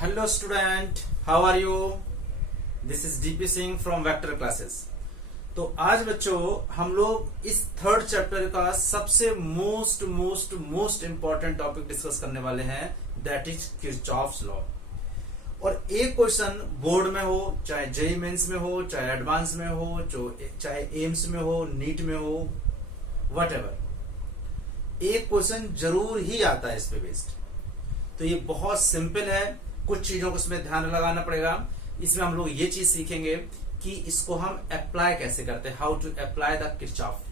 Hello student, how are you? This is DP Singh from Vector Classes. तो आज बच्चों हम लोग इस थर्ड चैप्टर का सबसे मोस्ट इंपॉर्टेंट टॉपिक डिस्कस करने वाले हैं, दैट इज किरचॉफ्स लॉ। और एक क्वेश्चन बोर्ड में हो, चाहे जेईई मेंस में हो, चाहे एडवांस में हो, चाहे एम्स में हो, नीट में हो, व्हाटएवर, एक क्वेश्चन जरूर ही आता है इस पे बेस्ड। तो ये बहुत सिंपल है, कुछ चीजों को इसमें ध्यान लगाना पड़ेगा। इसमें हम लोग ये चीज सीखेंगे कि इसको हम अप्लाई कैसे करते हैं, how to apply the Kirchhoff.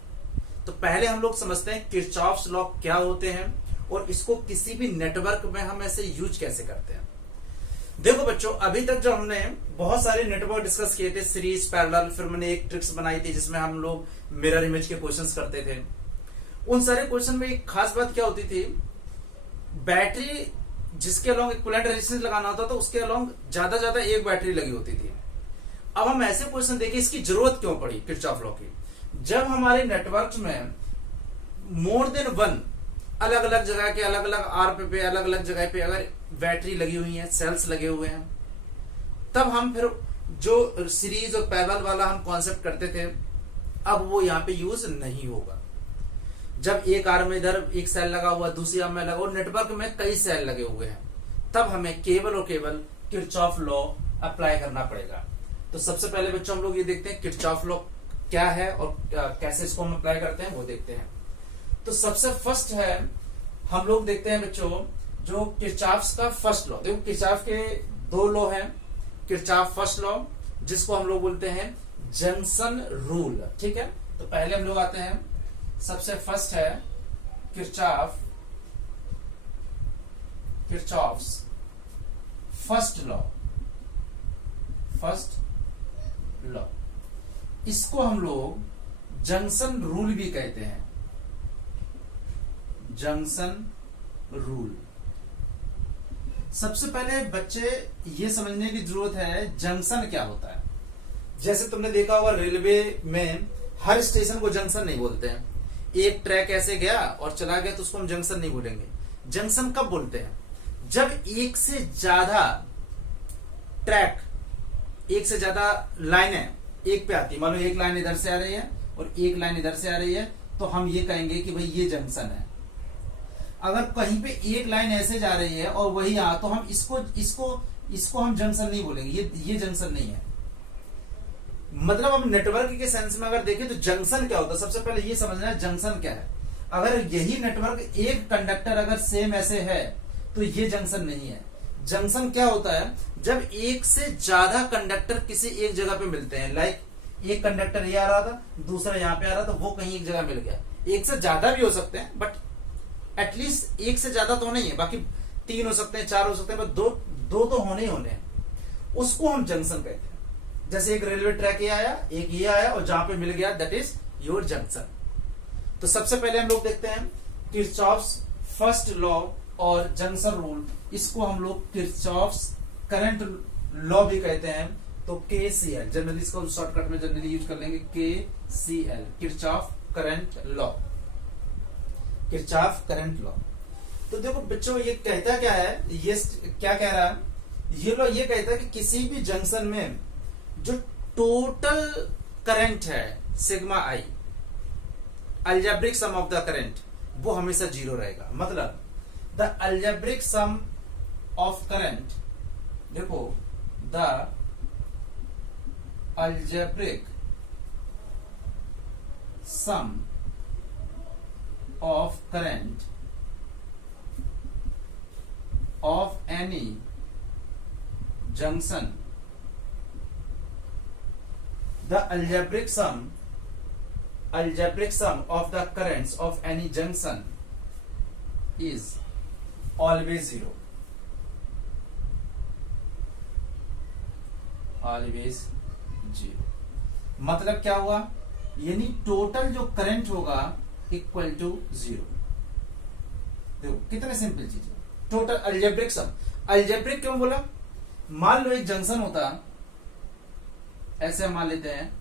तो पहले हम लोग समझते हैं किरचॉफ्स लॉ क्या होते हैं और इसको किसी भी नेटवर्क में हम ऐसे यूज कैसे करते हैं। देखो बच्चों, अभी तक जो हमने बहुत सारे नेटवर्क डिस्कस किए थे, सीरीज, पैरेलल, फिर मैंने एक ट्रिक्स बनाई थी जिसमें हम लोग मिरर इमेज के क्वेश्चंस करते थे। उन सारे क्वेश्चन में एक खास बात क्या होती थी, बैटरी जिसके अलोंग इक्विवेलेंट रेजिस्टेंस लगाना होता था उसके अलोंग ज्यादा एक बैटरी लगी होती थी। अब हम ऐसे क्वेश्चन देखें, इसकी जरूरत क्यों पड़ी किरचॉफ लॉ की? जब हमारे नेटवर्क में मोर देन वन अलग अलग जगह के अलग अलग आर पे अलग अलग जगह पे अगर बैटरी लगी हुई है, सेल्स लगे हुए हैं, तब हम फिर जो सीरीज और पैरेलल वाला हम कॉन्सेप्ट करते थे, अब वो यहाँ पे यूज नहीं होगा। जब एक आर्म में इधर एक सेल लगा हुआ, दूसरी आर्म में लगा हुआ, नेटवर्क में कई सेल लगे हुए हैं, तब हमें केवल और केवल किरचॉफ लॉ अप्लाई करना पड़ेगा। तो सबसे पहले बच्चों हम लोग ये देखते हैं किरचॉफ लॉ क्या है और कैसे इसको हम अप्लाई करते हैं, वो देखते हैं। तो सबसे फर्स्ट है, हम लोग देखते हैं बच्चों जो किरचॉफ्स का फर्स्ट लॉ। देखो किरचॉफ के दो लॉ हैं, किरचॉफ फर्स्ट लॉ जिसको हम लोग बोलते हैं जंक्शन रूल। ठीक है, तो पहले हम लोग आते हैं, सबसे फर्स्ट है किरचॉफ्स फर्स्ट लॉ। इसको हम लोग जंक्शन रूल भी कहते हैं, जंक्शन रूल। सबसे पहले बच्चे ये समझने की जरूरत है जंक्शन क्या होता है। जैसे तुमने देखा होगा रेलवे में हर स्टेशन को जंक्शन नहीं बोलते हैं। एक ट्रैक ऐसे गया और चला गया तो उसको हम जंक्शन नहीं बोलेंगे। जंक्शन कब बोलते हैं? जब एक से ज्यादा ट्रैक, एक से ज्यादा लाइनें एक पे आती है, मान लो एक लाइन इधर से आ रही है और एक लाइन इधर से आ रही है, तो हम ये कहेंगे कि भाई ये जंक्शन है। अगर कहीं पे एक लाइन ऐसे जा रही है और वही आ, तो हम इसको हम जंक्शन नहीं बोलेंगे, ये जंक्शन नहीं है। मतलब हम नेटवर्क के सेंस में अगर देखें तो जंक्शन क्या होता है, सबसे पहले ये समझना है जंक्शन क्या है। अगर यही नेटवर्क एक कंडक्टर अगर सेम ऐसे है तो ये जंक्शन नहीं है। जंक्शन क्या होता है, जब एक से ज्यादा कंडक्टर किसी एक जगह पे मिलते हैं। लाइक एक कंडक्टर ये आ रहा था, दूसरा यहाँ पे आ रहा था, वो कहीं एक जगह मिल गया। एक से ज्यादा भी हो सकते हैं, बट एटलीस्ट एक से ज्यादा तो नहीं है, बाकी 3 हो सकते हैं, 4 हो सकते हैं, बट दो तो होने ही होने हैं। उसको हम जंक्शन कहते हैं। जैसे एक रेलवे ट्रैक ये आया, एक ये आया और जहां पे मिल गया, दैट इज योर जंक्शन। तो सबसे पहले हम लोग देखते हैं किरचॉफ्स फर्स्ट लॉ और जंक्शन रूल। इसको हम लोग किरचॉफ्स करंट लॉ भी कहते हैं। तो KCL, जनरली इसको शॉर्टकट में जनरली यूज कर लेंगे, KCL, Kirchhoff current law, Kirchhoff current law. तो देखो बच्चों, ये कहता क्या है, ये क्या कह रहा है, ये लॉ ये कहता है कि किसी भी जंक्शन में जो टोटल करंट है sigma I, algebraic sum of the current, वो हमेशा 0 रहेगा। मतलब the algebraic sum of current, देखो the algebraic sum of current of any junction, the algebraic sum of the currents of any junction is always 0, always 0। मतलब क्या हुआ, यानी total जो करंट होगा इक्वल टू 0। देखो कितने सिंपल चीज है, टोटल अलजेब्रिक सम। अलजेब्रिक क्यों बोला? मान लो एक जंक्शन होता, ऐसे हम मान लेते हैं,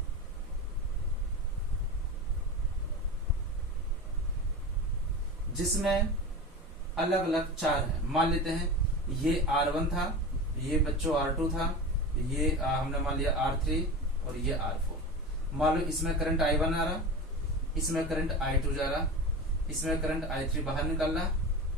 जिसमें अलग अलग 4 है। मान लेते हैं ये R1 था, ये बच्चों R2 था, ये हमने मान लिया R3 और ये R4। मान लो इसमें करंट I1 आ रहा, इसमें करंट I2 जा रहा, इसमें करंट I3 बाहर निकल रहा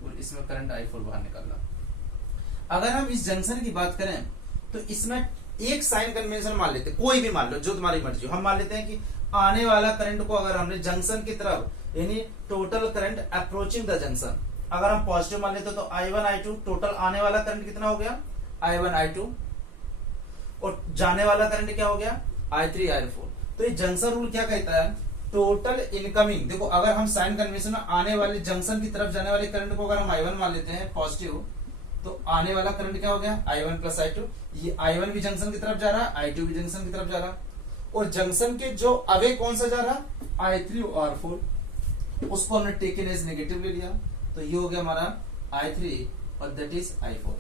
और इसमें करंट I4 बाहर निकल रहा। अगर हम इस जंक्शन की बात करें तो इसमें एक साइन कन्वेंशन मान लेते, कोई भी मान लो जो तुम्हारी मर्जी हो। हम मान लेते हैं कि आने वाला करंट को अगर हमने जंक्शन की तरफ यानी total current approaching the junction अगर हम पॉजिटिव मान लेते तो I1 I2 टोटल आने वाला करंट कितना हो गया I1 I2 और जाने वाला करंट क्या हो गया I3 I4। तो ये जंक्शन रूल क्या कहता है, टोटल इनकमिंग, देखो अगर हम साइन कन्वेंशन में आने वाले जंक्शन की तरफ जाने वाले करंट को अगर हम I1 मान लेते हैं पॉजिटिव, तो आने वाला करंट क्या हो गया I1 प्लस I2। ये I1 भी जंक्शन की तरफ जा रहा है, I2 भी जंक्शन की तरफ जा रहा, और जंक्शन के जो अवे कौन सा जा रहा I3 और R4, उसको हमने टेकन एज नेगेटिव ले लिया, तो ये हो गया हमारा I3 और दैट इज I4।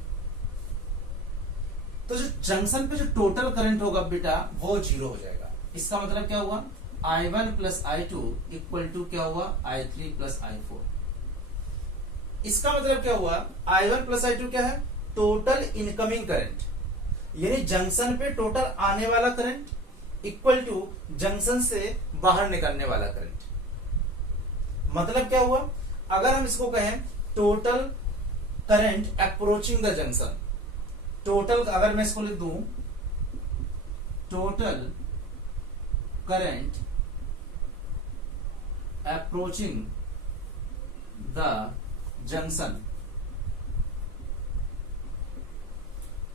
तो जो जंक्शन पे जो टोटल करंट होगा बेटा वो जीरो हो जाएगा। इसका मतलब क्या हुआ I1 plus I2 equal to क्या हुआ I3 प्लस I4। इसका मतलब क्या हुआ I1 प्लस I2 क्या है टोटल इनकमिंग करंट, यानी जंक्शन पे टोटल आने वाला करंट इक्वल टू जंक्शन से बाहर निकलने वाला करंट। मतलब क्या हुआ, अगर हम इसको कहें total current approaching the junction, total अगर मैं इसको लिख दूं total current approaching the junction,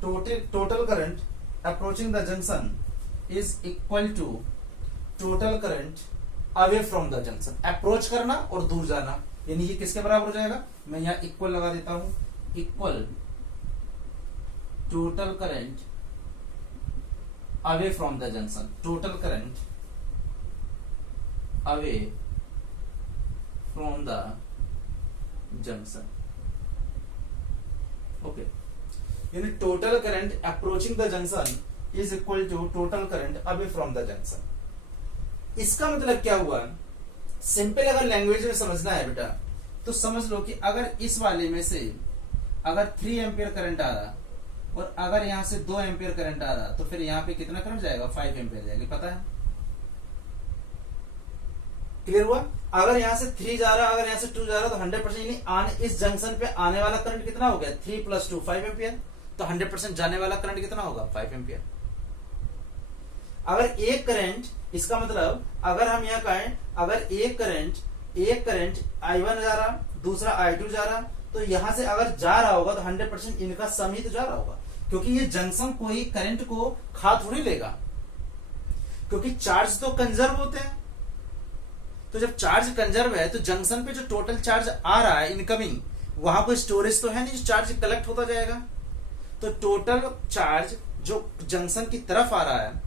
total current approaching the junction is equal to total current away from the junction. Approach करना और दूर जाना, यानी ये किसके बराबर हो जाएगा, मैं यहां इक्वल लगा देता हूं, equal total current away from the junction, total current away from the junction. Okay, यानी total current approaching the junction is equal to total current away from the junction. इसका मतलब क्या हुआ, सिंपल अगर लैंग्वेज में समझना है बेटा तो समझ लो कि अगर इस वाले में से अगर 3 एम्पियर करंट आ रहा और अगर यहां से 2 एम्पियर करंट आ रहा तो फिर यहां पे कितना करंट जाएगा 5 एम्पियर जाएगा, पता है, क्लियर हुआ। अगर यहां से 3 जा रहा अगर यहां से 2 जा रहा तो 100% यानी इस जंक्शन पे आने वाला करंट कितना हो गया 3 + 2 5 एम्पियर, तो 100% जाने वाला करंट कितना होगा 5 एम्पियर। अगर एक करंट, इसका मतलब अगर हम यहां कहें अगर एक करंट I1 जा रहा दूसरा I2 जा रहा, तो यहां से अगर जा रहा होगा तो 100% इनका सम ही तो जा रहा होगा, क्योंकि ये जंक्शन कोई करंट को खा थोड़ी लेगा, क्योंकि चार्ज तो कंजर्व होते हैं। तो जब चार्ज कंजर्व है तो जंक्शन पे जो टोटल चार्ज आ रहा है इनकमिंग, वहां कोई स्टोरेज तो है नहीं जो चार्ज कलेक्ट होता जाएगा। तो टोटल चार्ज जो जंक्शन की तरफ आ रहा है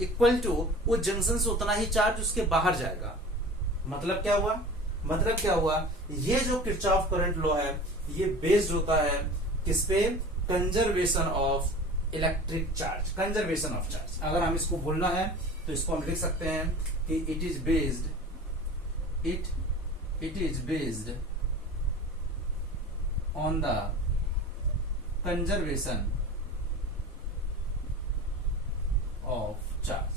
इक्वल टू वो जंक्शन से उतना ही चार्ज उसके बाहर जाएगा। मतलब क्या हुआ, ये जो किरचॉफ करंट लॉ है ये बेस्ड होता है किस पे, conservation of electric charge, conservation of charge. अगर हम इसको बोलना है तो इसको हम लिख सकते हैं कि it is based on the conservation of charge.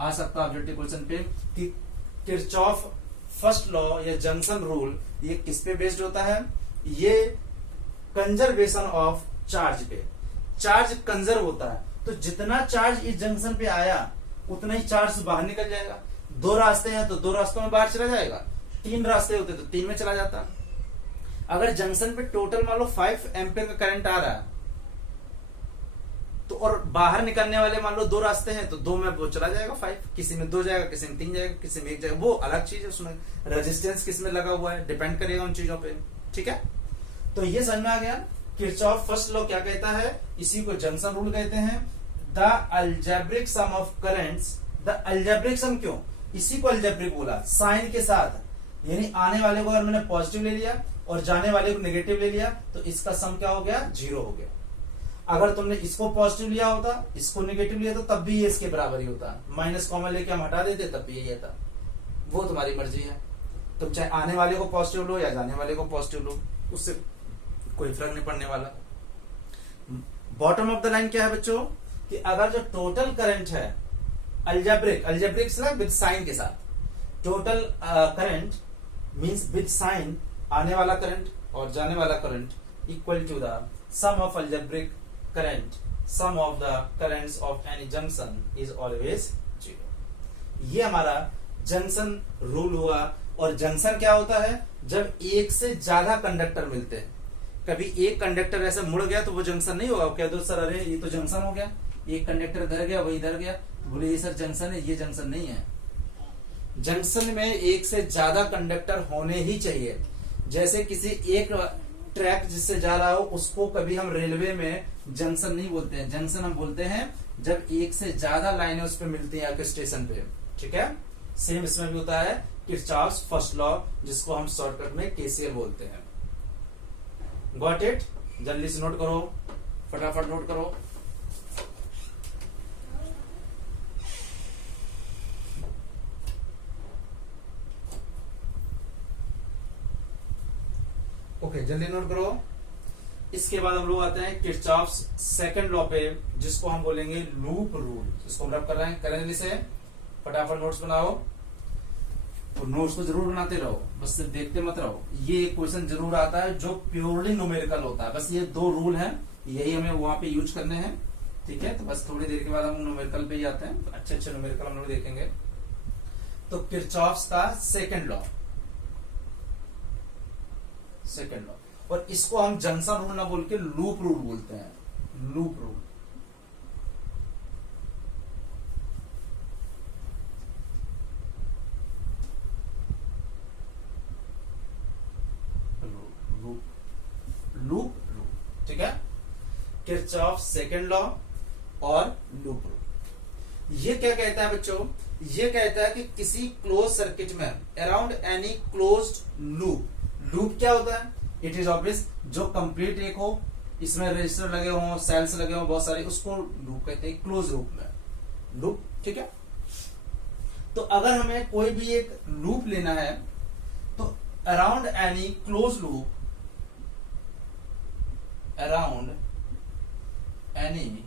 आ सकता है ऑब्जेक्टिव क्वेश्चन पे कि किरचॉफ फर्स्ट लॉ या जंक्शन रूल ये किस पे बेस्ड होता है, ये कंजर्वेशन ऑफ चार्ज पे। चार्ज कंजर्व होता है तो जितना चार्ज इस जंक्शन पे आया उतना ही चार्ज बाहर निकल जाएगा। 2 रास्ते हैं तो 2 रास्तों में बाहर चला जाएगा, 3 रास्ते होते तो 3 में चला जाता। अगर जंक्शन पे टोटल मान लो 5 एम्पियर का करंट आ रहा है तो और बाहर निकलने वाले मान लो 2 रास्ते हैं तो 2 में वो चला जाएगा 5, किसी में 2 जाएगा, किसी में 3 जाएगा, किसी में 1 जाएगा, वो अलग चीज है, उसमें रेजिस्टेंस किस में लगा हुआ है डिपेंड करेगा उन चीजों पे। ठीक है, तो ये समझ में आ गया किरचॉफ फर्स्ट लॉ क्या कहता है, इसी को जंक्शन रूल कहते हैं। The algebraic sum of currents, the algebraic sum क्यों, इसी को अलजेब्रिक बोला साइन के साथ, यानी आने वाले को अगर मैंने पॉजिटिव ले लिया और जाने वाले को नेगेटिव ले लिया तो इसका सम क्या हो गया 0 हो गया। अगर तुमने इसको पॉजिटिव लिया होता इसको नेगेटिव लिया तो तब भी ये इसके बराबर ही होता, माइनस कॉमन लेके हम हटा देते तब भी यही आता, वो तुम्हारी मर्जी है। तुम चाहे आने वाले को पॉजिटिव लो या जाने वाले को पॉजिटिव लो, उससे कोई फर्क नहीं पड़ने वाला। बॉटम ऑफ द लाइन क्या है बच्चों, कि अगर जो टोटल करंट है अल्जेब्रिक विद साइन के साथ, total current means with sign, आने वाला करंट और जाने वाला current equal to the sum of algebraic current, sum of the currents of any junction is always 0। ये हमारा जंक्शन रूल हुआ। और जंक्शन क्या होता है, जब एक से ज्यादा कंडक्टर मिलते हैं। कभी एक कंडक्टर ऐसे मुड़ गया तो वो जंक्शन नहीं होगा। कह दो सर अरे ये तो जंक्शन हो गया, एक कंडक्टर इधर गया वही इधर गया, बोले ये सर जंक्शन है, ये जंक्शन नहीं है। जंक्शन में एक से ज्यादा कंडक्टर होने ही चाहिए। जैसे किसी एक ट्रैक जिससे जा रहा हो उसको कभी हम रेलवे में जंक्शन नहीं बोलते हैं, जंक्शन हम बोलते हैं जब एक से ज्यादा लाइनें उस पर मिलती हैं आके स्टेशन पे। ठीक है, सेम इसमें भी होता है किरचॉफ्स फर्स्ट लॉ, जिसको हम शॉर्टकट में केसीएल बोलते हैं। Got it? जल्दी से नोट करो, फटाफट नोट करो। ओके, जल्दी नोट करो। इसके बाद हम लोग आते हैं किरचॉफ्स सेकंड लॉ पे, जिसको हम बोलेंगे लूप रूल। इसको हम रब कर रहे हैं, करें जल्दी से, फटाफट नोट्स बनाओ। और नोट्स को जरूर बनाते रहो, बस सिर्फ देखते मत रहो। ये क्वेश्चन जरूर आता है जो प्योरली न्यूमेरिकल होता है। बस ये 2 रूल हैं, यही हमें वहां पे यूज करने हैं। ठीक है, तो बस थोड़ी देर के बाद हम न्यूमेरिकल पे ही आते हैं। तो अच्छे अच्छे न्यूमेरिकल हम लोग देखेंगे। तो किरचॉफ्स का सेकंड लॉ, और इसको हम जंक्शन रूल ना बोल के लूप रूल बोलते हैं। Loop rule, loop rule. ठीक है, किरचॉफ सेकंड लॉ और लूप रूल। ये क्या कहता है बच्चों, ये कहता है कि किसी क्लोज सर्किट में around any closed loop, loop क्या होता है, इट इज ऑब्वियस जो कंप्लीट एक हो, इसमें रजिस्टर लगे हो, सेल्स लगे हो बहुत सारे, उसको लूप कहते हैं, क्लोज लूप में लूप। ठीक है, तो अगर हमें कोई भी एक लूप लेना है तो around any close loop, around any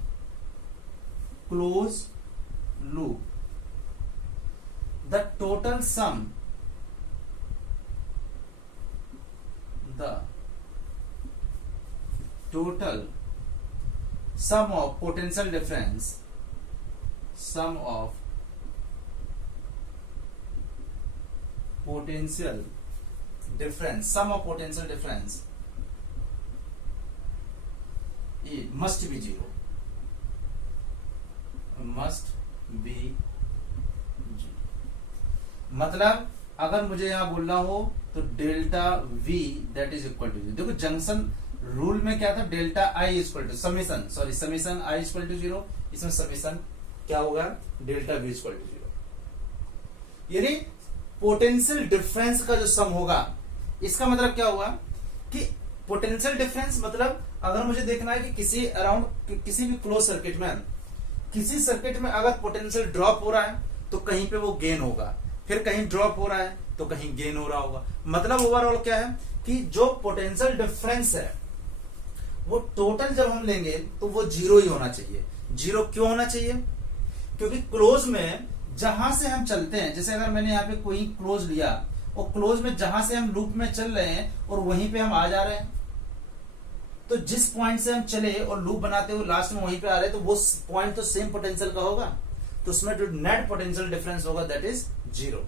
closed loop, the total sum of potential difference, sum of potential difference it must be 0, मतलब अगर मुझे यहां बोलना हो तो delta V that is equal to 0। देखो जंक्शन रूल में क्या था, delta I equal to summation I equal to 0, इसमें समीशन क्या होगा, डेल्टा V इक्वल टू 0। यानी पोटेंशियल डिफरेंस का जो सम होगा, इसका मतलब क्या हुआ कि पोटेंशियल डिफरेंस मतलब अगर मुझे देखना है कि किसी अराउंड किसी भी क्लोज सर्किट में, किसी सर्किट में अगर पोटेंशियल ड्रॉप हो रहा है तो कहीं पे वो गेन होगा, फिर कहीं ड्रॉप हो रहा है तो कहीं गेन हो रहा होगा। मतलब ओवरऑल क्या है कि जो पोटेंशियल डिफरेंस है वो टोटल जब हम लेंगे तो वो 0 ही होना चाहिए। 0 क्यों होना चाहिए, क्योंकि क्लोज में जहां से हम चलते हैं, जैसे अगर मैंने यहाँ पे कोई क्लोज लिया और क्लोज में जहां से हम लूप में चल रहे हैं और वहीं पे हम आ जा रहे हैं, तो जिस पॉइंट से हम चले और लूप बनाते हुए लास्ट में वहीं पे आ रहे हैं, तो वो पॉइंट तो सेम पोटेंशियल का होगा, तो उसमें जो नेट पोटेंशियल डिफरेंस होगा दैट इज 0।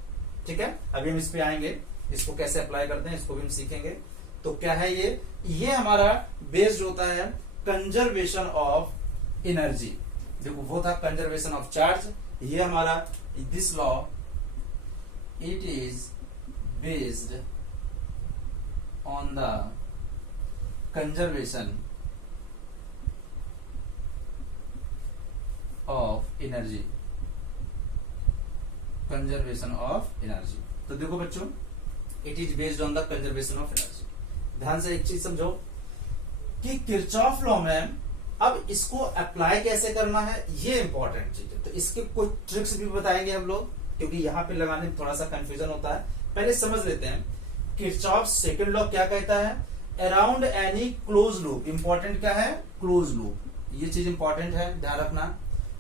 ठीक है, अभी हम इस पे आएंगे, इसको कैसे अप्लाई करते हैं इसको भी हम सीखेंगे। तो क्या है ये हमारा बेस्ड होता है कंजर्वेशन ऑफ एनर्जी। देखो वो था कंजर्वेशन ऑफ चार्ज, ये हमारा this law it is based on the conservation of energy, conservation of energy. तो देखो बच्चों, it is based on the conservation of energy. ध्यान से एक चीज समझो कि किरचॉफ लॉ में अब इसको अप्लाई कैसे करना है, ये इंपॉर्टेंट चीज है। तो इसके कुछ ट्रिक्स भी बताएंगे हम लोग, क्योंकि यहां पे लगाने में थोड़ा सा कंफ्यूजन होता है। पहले समझ लेते हैं किरचॉफ सेकंड लॉ क्या कहता है, around any close loop. Important क्या है, क्लोज लूप। ये चीज इंपॉर्टेंट है, ध्यान रखना।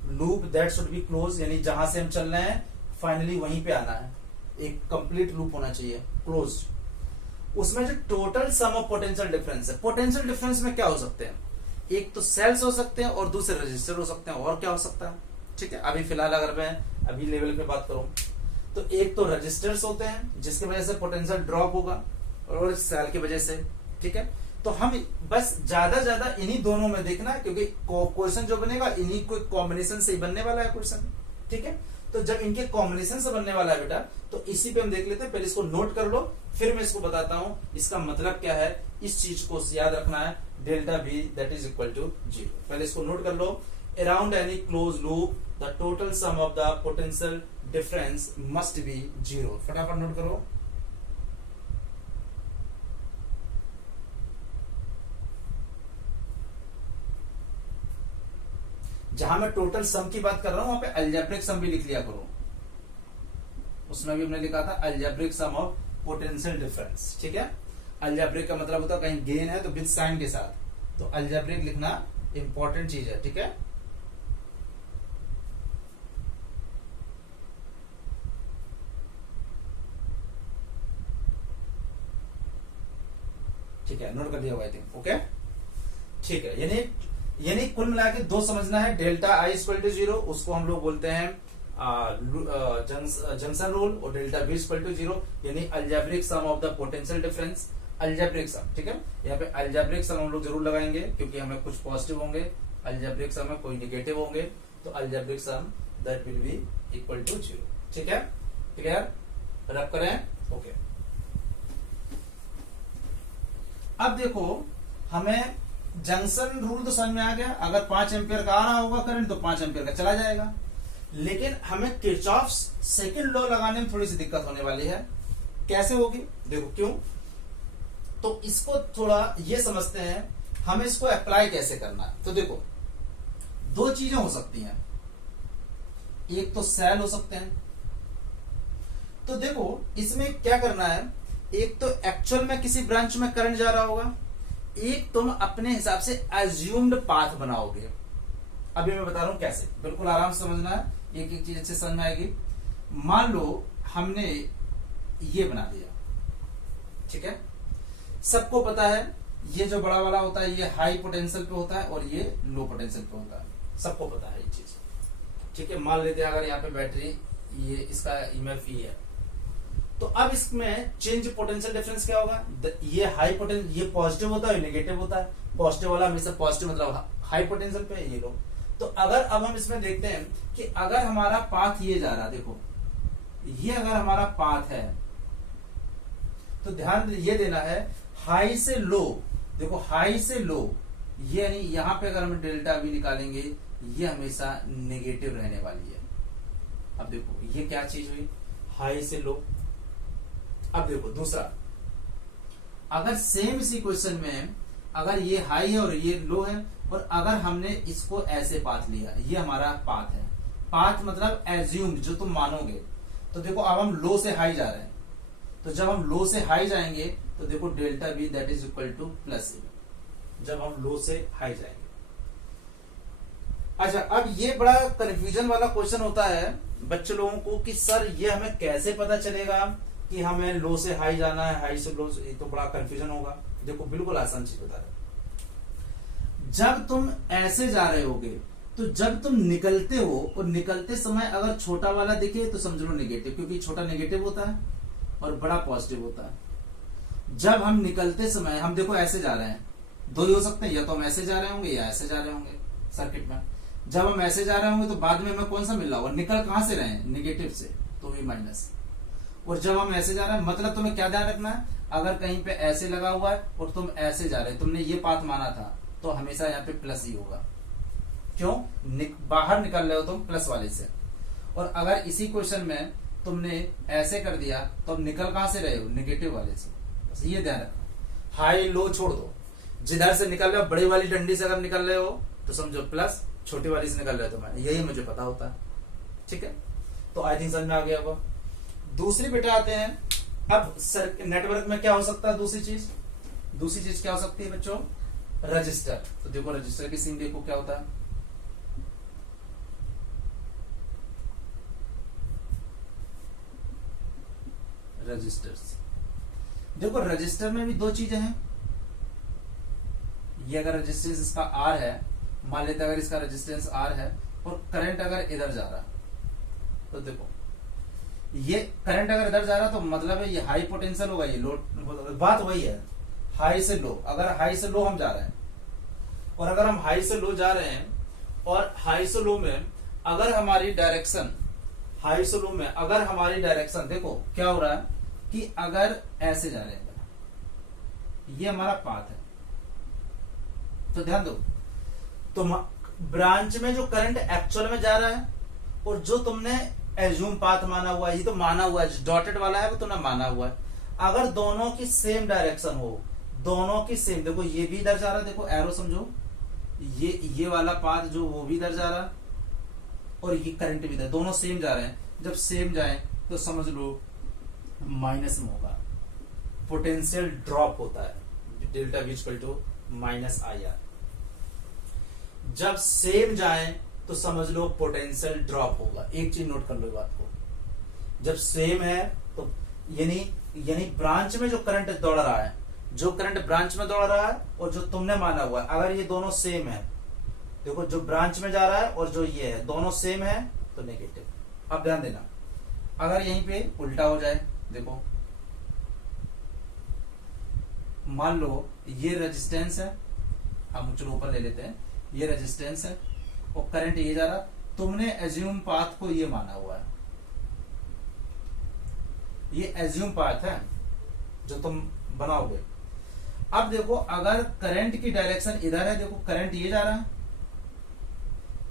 Loop that should be close, यानी जहां से हम चल रहे हैं फाइनली वहीं पे आना है, एक कंप्लीट लूप होना चाहिए क्लोज। उसमें जो total sum of potential difference है, पोटेंशियल डिफरेंस में क्या हो सकते हैं, एक तो सेल्स हो सकते हैं और दूसरे रजिस्टर हो सकते हैं, और क्या हो सकता है, ठीक है। अभी फिलहाल अगर मैं अभी लेवल पे बात करूं तो एक तो रजिस्टर्स होते हैं जिसकी वजह से पोटेंशियल ड्रॉप होगा, और सेल की वजह से, ठीक है। तो हम बस ज्यादा इन्हीं दोनों में देखना है, क्योंकि क्वेश्चन जो बनेगा इन्हीं को कॉम्बिनेशन से ही बनने वाला है क्वेश्चन, ठीक है। तो जब इनके कॉम्बिनेशन से बनने वाला है बेटा, तो इसी पे हम देख लेते हैं। पहले इसको नोट कर लो, फिर मैं इसको बताता हूं इसका मतलब क्या है। इस चीज को याद रखना है, delta V that is equal to 0। पहले इसको नोट कर लो। Around any close loop the total sum of the potential difference must be 0। फटाफट नोट करो। जहां मैं टोटल सम की बात कर रहा हूं वहां पे अलजेब्रिक सम भी लिख लिया करो। उसमें भी हमने लिखा था algebraic sum of potential difference, ठीक है। अलजेब्रिक का मतलब होता है कहीं गेन है तो विद साइन के साथ, तो अलजेब्रिक लिखना इंपॉर्टेंट चीज है, ठीक है। ठीक है, नोट कर दिया हुआ आई थिंक, ओके, ठीक है। यानी कुल मिला के दो समझना है। डेल्टा आई इक्वल टू 0 उसको हम लोग बोलते हैं जंक्शन रूल, और डेल्टा V इक्वल टू 0 यानी algebraic sum of the potential difference, algebraic sum, ठीक है। यहाँ पे अलजेब्रिक सम हम लोग जरूर लगाएंगे क्योंकि हमें कुछ पॉजिटिव होंगे, अलजेब्रिक सम में कोई निगेटिव होंगे, तो algebraic sum that will be equal to 0, ठीक है। क्लियर, रब करें, ओके। अब देखो हमें जंक्शन रूल तो समझ में आ गया। अगर 5 एम्पियर का आ रहा होगा करंट तो 5 एम्पियर का चला जाएगा, लेकिन हमें किरचॉफ्स सेकंड लॉ लगाने में थोड़ी सी दिक्कत होने वाली है। कैसे होगी, देखो क्यों, तो इसको थोड़ा ये समझते हैं हमें इसको अप्लाई कैसे करना है। तो देखो दो चीजें हो सकती हैं, एक तो सेल हो सकते हैं। तो देखो इसमें क्या करना है, एक तो एक्चुअल में किसी ब्रांच में करंट जा रहा होगा, एक तुम अपने हिसाब से एज्यूम्ड पाथ बनाओगे। अभी मैं बता रहा हूं कैसे, बिल्कुल आराम से समझना है, एक एक चीज अच्छे समझ में आएगी। मान लो हमने ये बना दिया, ठीक है। सबको पता है ये जो बड़ा वाला होता है ये हाई पोटेंशियल पे होता है और ये लो पोटेंशियल पे होता है, सबको पता है ये चीज, ठीक है। मान लेते हैं अगर यहाँ पे बैटरी ये इसका EMF E है, तो अब इसमें चेंज पोटेंशियल डिफरेंस क्या होगा, ये हाई पोटेंशियल, ये पॉजिटिव होता है, नेगेटिव होता है। पॉजिटिव वाला हमेशा पॉजिटिव मतलब हाई पोटेंशियल पे, ये लो। तो अगर अब हम इसमें देखते हैं कि अगर हमारा पाथ ये जा रहा, देखो ये अगर हमारा पाथ है तो ध्यान ये देना है हाई से लो, देखो हाई से लो, ये यानी यहां पे अगर हम डेल्टा V निकालेंगे ये हमेशा नेगेटिव रहने वाली है। अब देखो ये क्या चीज हुई, हाई से लो। अब देखो दूसरा, अगर सेम इसी क्वेश्चन में अगर ये हाई है और ये लो है, और अगर हमने इसको ऐसे पाथ लिया, ये हमारा पाथ है, पाथ मतलब एज्यूम्ड जो तुम मानोगे। तो देखो अब हम लो से हाई जा रहे हैं, तो जब हम लो से हाई जाएंगे तो देखो delta V that is equal to plus, जब हम लो से हाई जाएंगे। अच्छा, अब ये बड़ा कंफ्यूजन वाला क्वेश्चन होता है बच्चे लोगों को कि सर ये हमें कैसे पता चलेगा कि हमें लो से हाई जाना है, हाई से लो, तो बड़ा कंफ्यूजन होगा। देखो बिल्कुल आसान चीज बता रहे, जब तुम ऐसे जा रहे होगे तो जब तुम निकलते हो और निकलते समय अगर छोटा वाला दिखे तो समझ लो नेगेटिव, क्योंकि छोटा नेगेटिव होता है और बड़ा पॉजिटिव होता है। जब हम निकलते समय हम देखो ऐसे जा रहे हैं, दो ही हो सकते हैं, या तो हम ऐसे जा रहे होंगे या ऐसे जा रहे होंगे सर्किट में। जब हम ऐसे जा रहे होंगे तो बाद में हमें कौन सा मिल रहा होगा, निकल कहां से रहे हैं, नेगेटिव से, तो भी माइनस। और जब हम ऐसे जा रहे हैं, मतलब तुम्हें क्या ध्यान रखना है, अगर कहीं पे ऐसे लगा हुआ है और तुम ऐसे जा रहे हैं, तुमने ये पाथ माना था, तो हमेशा यहाँ पे प्लस ही होगा। क्यों, बाहर निकल रहे हो तुम प्लस वाले से। और अगर इसी क्वेश्चन में तुमने ऐसे कर दिया तो अब निकल कहां से रहे हो, नेगेटिव वाले से। बस ये ध्यान रखना, हाई लो छोड़ दो, जिधर से निकल रहे हो, बड़ी वाली डंडी से अगर निकल रहे हो तो समझो प्लस, छोटी वाली से निकल रहे हो तो माइनस, यही मुझे पता होता है, ठीक है। तो आई थिंक समझ में आ गया होगा। दूसरी बेटा आते हैं अब नेटवर्क में क्या हो सकता है, दूसरी चीज क्या हो सकती है बच्चों, रजिस्टर। तो देखो रजिस्टर की सीन देखो क्या होता है। रजिस्टर्स, देखो रजिस्टर में भी दो चीजें हैं। ये अगर रेजिस्टेंस इसका आर है, मान लेते अगर इसका रेजिस्टेंस आर है और करंट अगर इधर जा रहा, तो देखो ये करंट अगर इधर जा रहा तो मतलब है ये हाई पोटेंशियल होगा, ये लो, बात वही है हाई से लो। अगर हाई से लो हम जा रहे हैं, और अगर हम हाई से लो जा रहे हैं, और हाई से लो में अगर हमारी डायरेक्शन, हाई से लो में अगर हमारी डायरेक्शन देखो क्या हो रहा है कि अगर ऐसे जा रहे हैं, ये हमारा पाथ है, तो ध्यान दो, तो ब्रांच में जो करंट एक्चुअल में जा रहा है और जो तुमने एज्यूम पाथ माना हुआ है, ये तो माना हुआ है, डॉटेड वाला है वो तुमने माना हुआ है। अगर दोनों की सेम डायरेक्शन हो, दोनों की सेम, देखो ये भी इधर जा रहा है, देखो एरो समझो, ये वाला पाथ जो वो भी इधर जा रहा है और ये करंट भी इधर, दोनों सेम जा रहे हैं। जब सेम जाए तो समझ लो माइनस में होगा, पोटेंशियल ड्रॉप होता है, delta V equal to minus IR। जब सेम जाए तो समझ लो पोटेंशियल ड्रॉप होगा। एक चीज नोट कर लो बात को, जब सेम है तो यानी ब्रांच में जो करंट दौड़ रहा है, जो करंट ब्रांच में दौड़ रहा है और जो तुमने माना हुआ है, अगर ये दोनों सेम है, देखो जो ब्रांच में जा रहा है और जो ये है दोनों सेम है तो नेगेटिव। अब ध्यान देना, अगर यहीं पे उल्टा हो जाए, देखो मान लो ये रेजिस्टेंस है, हम चलो ऊपर ले लेते हैं, ये रेजिस्टेंस है और करंट ये जा रहा, तुमने एज्यूम पाथ को ये माना हुआ है, ये एज्यूम पाथ है जो तुम बनाओगे। अब देखो अगर करंट की डायरेक्शन इधर है, देखो करंट ये जा रहा है,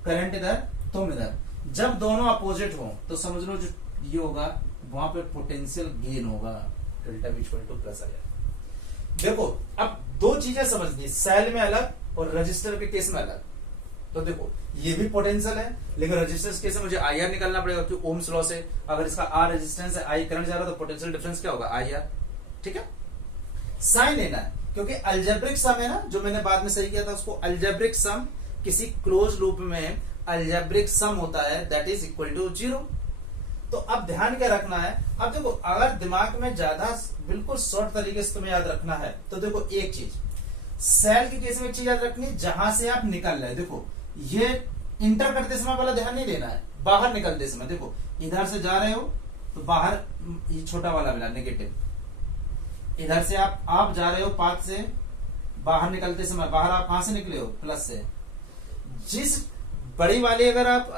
करंट इधर तुम इधर, जब दोनों अपोजिट हो तो समझ लो जो ये होगा वहां पे पोटेंशियल गेन होगा, delta V equal to plus आ जाएगा। देखो अब दो चीजें समझनी, सेल में अलग और रजिस्टर के केस में अलग। तो देखो ये भी पोटेंशियल है, लेकिन रजिस्टर के केस में मुझे IR निकालना पड़ेगा, क्योंकि ओम्स लॉ से अगर इसका R रेजिस्टेंस है, I करंट जा रहा है, तो पोटेंशियल डिफरेंस क्या होगा IR। ठीक है, साइन लेना है, क्योंकि अल्जेब्रिक सम है ना, जो मैंने बाद में सही किया था उसको, अल्जेब्रिक सम किसी क्लोज लूप में अल्जेब्रिक सम होता है, दैट इज इक्वल टू 0। तो अब ध्यान क्या रखना है, अब देखो अगर दिमाग में ज्यादा बिल्कुल शॉर्ट तरीके से तुम्हें याद रखना है, तो देखो एक चीज सेल के केस में एक चीज याद रखनी, जहां से आप निकल रहे, देखो ये इंटर करते समय वाला ध्यान नहीं देना है, बाहर निकलते समय देखो इधर से जा रहे हो तो बाहर ये छोटा वाला मिला नेगेटिव, इधर से आप जा रहे हो पाथ से, बाहर निकलते समय बाहर आप कहां से निकले हो, प्लस से। जिस बड़ी वाली अगर आप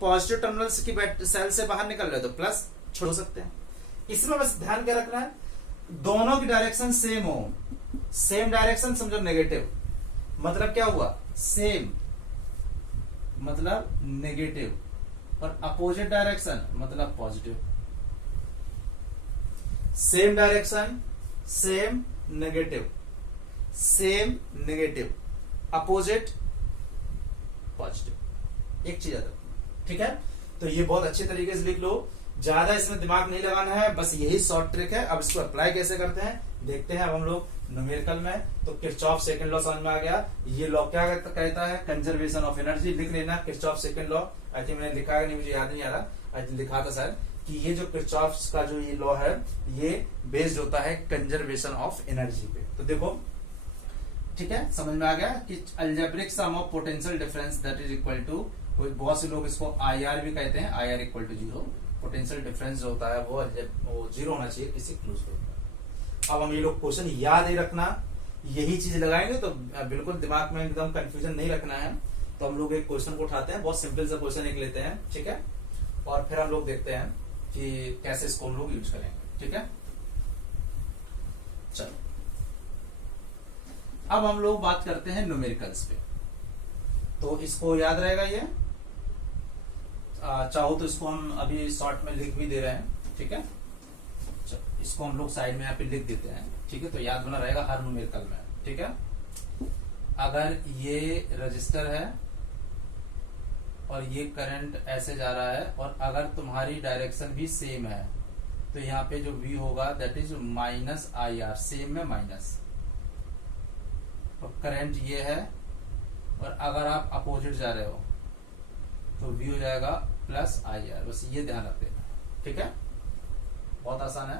पॉजिटिव टर्मिनल की सेल से बाहर निकल रहे हो तो प्लस छोड़ सकते हैं। इसमें बस ध्यान क्या रखना है, दोनों की डायरेक्शन सेम हो, सेम डायरेक्शन समझो नेगेटिव, मतलब क्या हुआ, सेम मतलब नेगेटिव, और अपोजिट डायरेक्शन मतलब positive. Same direction same negative, same negative, opposite positive, एक चीज याद रखना। ठीक है, तो ये बहुत अच्छे तरीके से लिख लो, ज्यादा इसमें दिमाग नहीं लगाना है, बस यही शॉर्ट ट्रिक है। अब इसको अप्लाई कैसे करते हैं देखते हैं। अब हम लोग न्यूमेरिकल में, तो किरचॉफ सेकंड लॉ समझ में आ गया। ये लॉ क्या कहता है, कंजर्वेशन ऑफ एनर्जी, लिख लेना Kirchhoff second law. I think मैंने लिखा है नहीं, मुझे याद नहीं आ रहा, आई थिंक लिखा था शायद, कि ये जो किरचॉफ का जो ये लॉ है ये बेस्ड होता है कंजर्वेशन ऑफ एनर्जी पे। तो देखो ठीक है, समझ में आ गया कि algebraic sum of potential difference that is equal to, बहुत से लोग इसको IR भी कहते हैं, IR equal to 0। Potential difference जो होता है वो 0 होना चाहिए किसी क्लोज लूप में। अब हम ये लोग क्वेश्चन याद ही रखना, यही चीज लगाएंगे तो बिल्कुल दिमाग में एकदम कंफ्यूजन नहीं रखना है। तो हम लोग एक क्वेश्चन को उठाते हैं, बहुत सिंपल सा क्वेश्चन एक लेते हैं, ठीक है, और फिर हम लोग देखते हैं कि कैसे इसको हम लोग यूज करेंगे। ठीक है, चलो अब हम लोग बात करते हैं न्यूमेरिकल्स पे। तो इसको याद रहेगा ये, चाहो तो इसको हम अभी शॉर्ट में लिख भी दे रहे हैं। ठीक है, चलो इसको हम लोग साइड में यहाँ पे लिख देते हैं। ठीक है, तो याद बना रहेगा हर न्यूमेरिकल में। ठीक है, अगर ये रजिस्टर है और ये करंट ऐसे जा रहा है, और अगर तुम्हारी डायरेक्शन भी सेम है, तो यहाँ पे जो V होगा दैट इज -IR, सेम में माइनस। और करंट ये है, और अगर आप अपोजिट जा रहे हो तो V हो जाएगा प्लस IR। बस ये ध्यान रख देना, ठीक है। बहुत आसान है,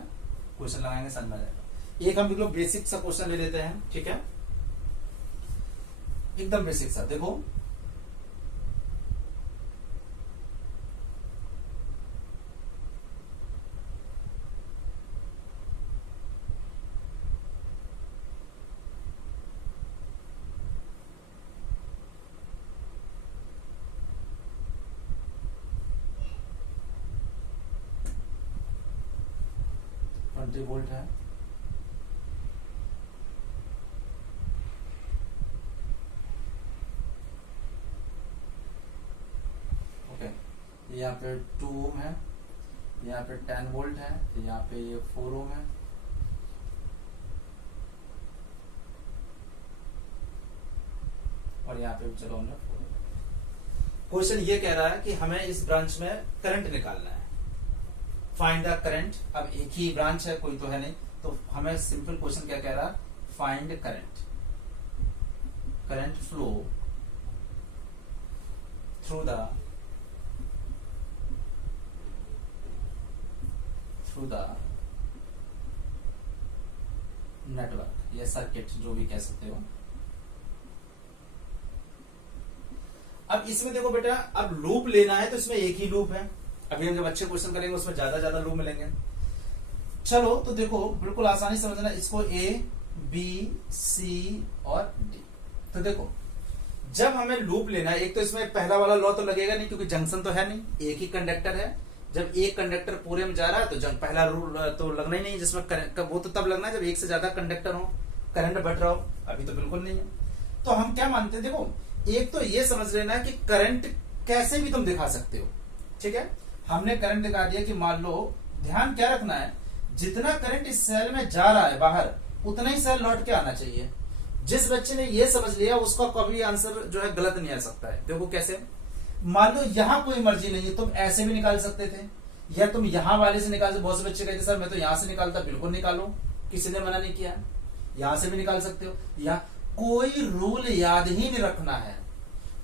क्वेश्चन लगाएंगे समझ में आ जाएगा। एक हम बिल्कुल बेसिक सा क्वेश्चन ले लेते हैं, ठीक है, एकदम बेसिक सा। देखो वोल्ट है, ओके। यहाँ पे 2 ओम है, यहाँ पे 10 वोल्ट है, यहाँ पे ये 4 ओम है, और यहाँ पे चलो हमने 4 ओम। क्वेश्चन ये कह रहा है कि हमें इस ब्रांच में करंट निकालना है, फाइंड द करंट। अब एक ही ब्रांच है, कोई तो है नहीं, तो हमें सिंपल क्वेश्चन क्या कह रहा है, find current, current flow through the network या सर्किट, जो भी कह सकते हो। अब इसमें देखो बेटा, अब लूप लेना है तो इसमें एक ही लूप है। अभी हम जब अच्छे क्वेश्चन करेंगे उसमें ज्यादा लूप मिलेंगे। चलो तो देखो बिल्कुल आसानी समझना इसको, A B C और D। तो देखो जब हमें लूप लेना है, एक तो इसमें पहला वाला लॉ तो लगेगा नहीं क्योंकि जंक्शन तो है नहीं, एक ही कंडक्टर है। जब एक कंडक्टर पूरे में जा रहा है तो पहला रूल तो लगना ही नहीं, जिसमें वो तो तब लगना है जब एक से ज्यादा कंडक्टर हो, करंट बढ़ रहा हो। अभी तो बिल्कुल नहीं है। तो हम क्या मानते हैं, देखो एक तो ये समझ लेना कि करंट कैसे भी तुम दिखा सकते हो, ठीक है। हमने करंट दिखा दिया कि मान लो, ध्यान क्या रखना है, जितना करंट इस सेल में जा रहा है बाहर, उतना ही सेल लौट के आना चाहिए। जिस बच्चे ने ये समझ लिया उसका कभी आंसर जो है गलत नहीं आ सकता है। देखो कैसे, मान लो यहां कोई मर्जी नहीं है, तुम ऐसे भी निकाल सकते थे, या तुम यहां वाले से निकाल सकते। बहुत से बच्चे कहते सर मैं तो यहां से निकालता, बिल्कुल निकालो, किसी ने मना नहीं किया। यहां से भी निकाल सकते हो, या कोई रूल याद ही नहीं रखना है।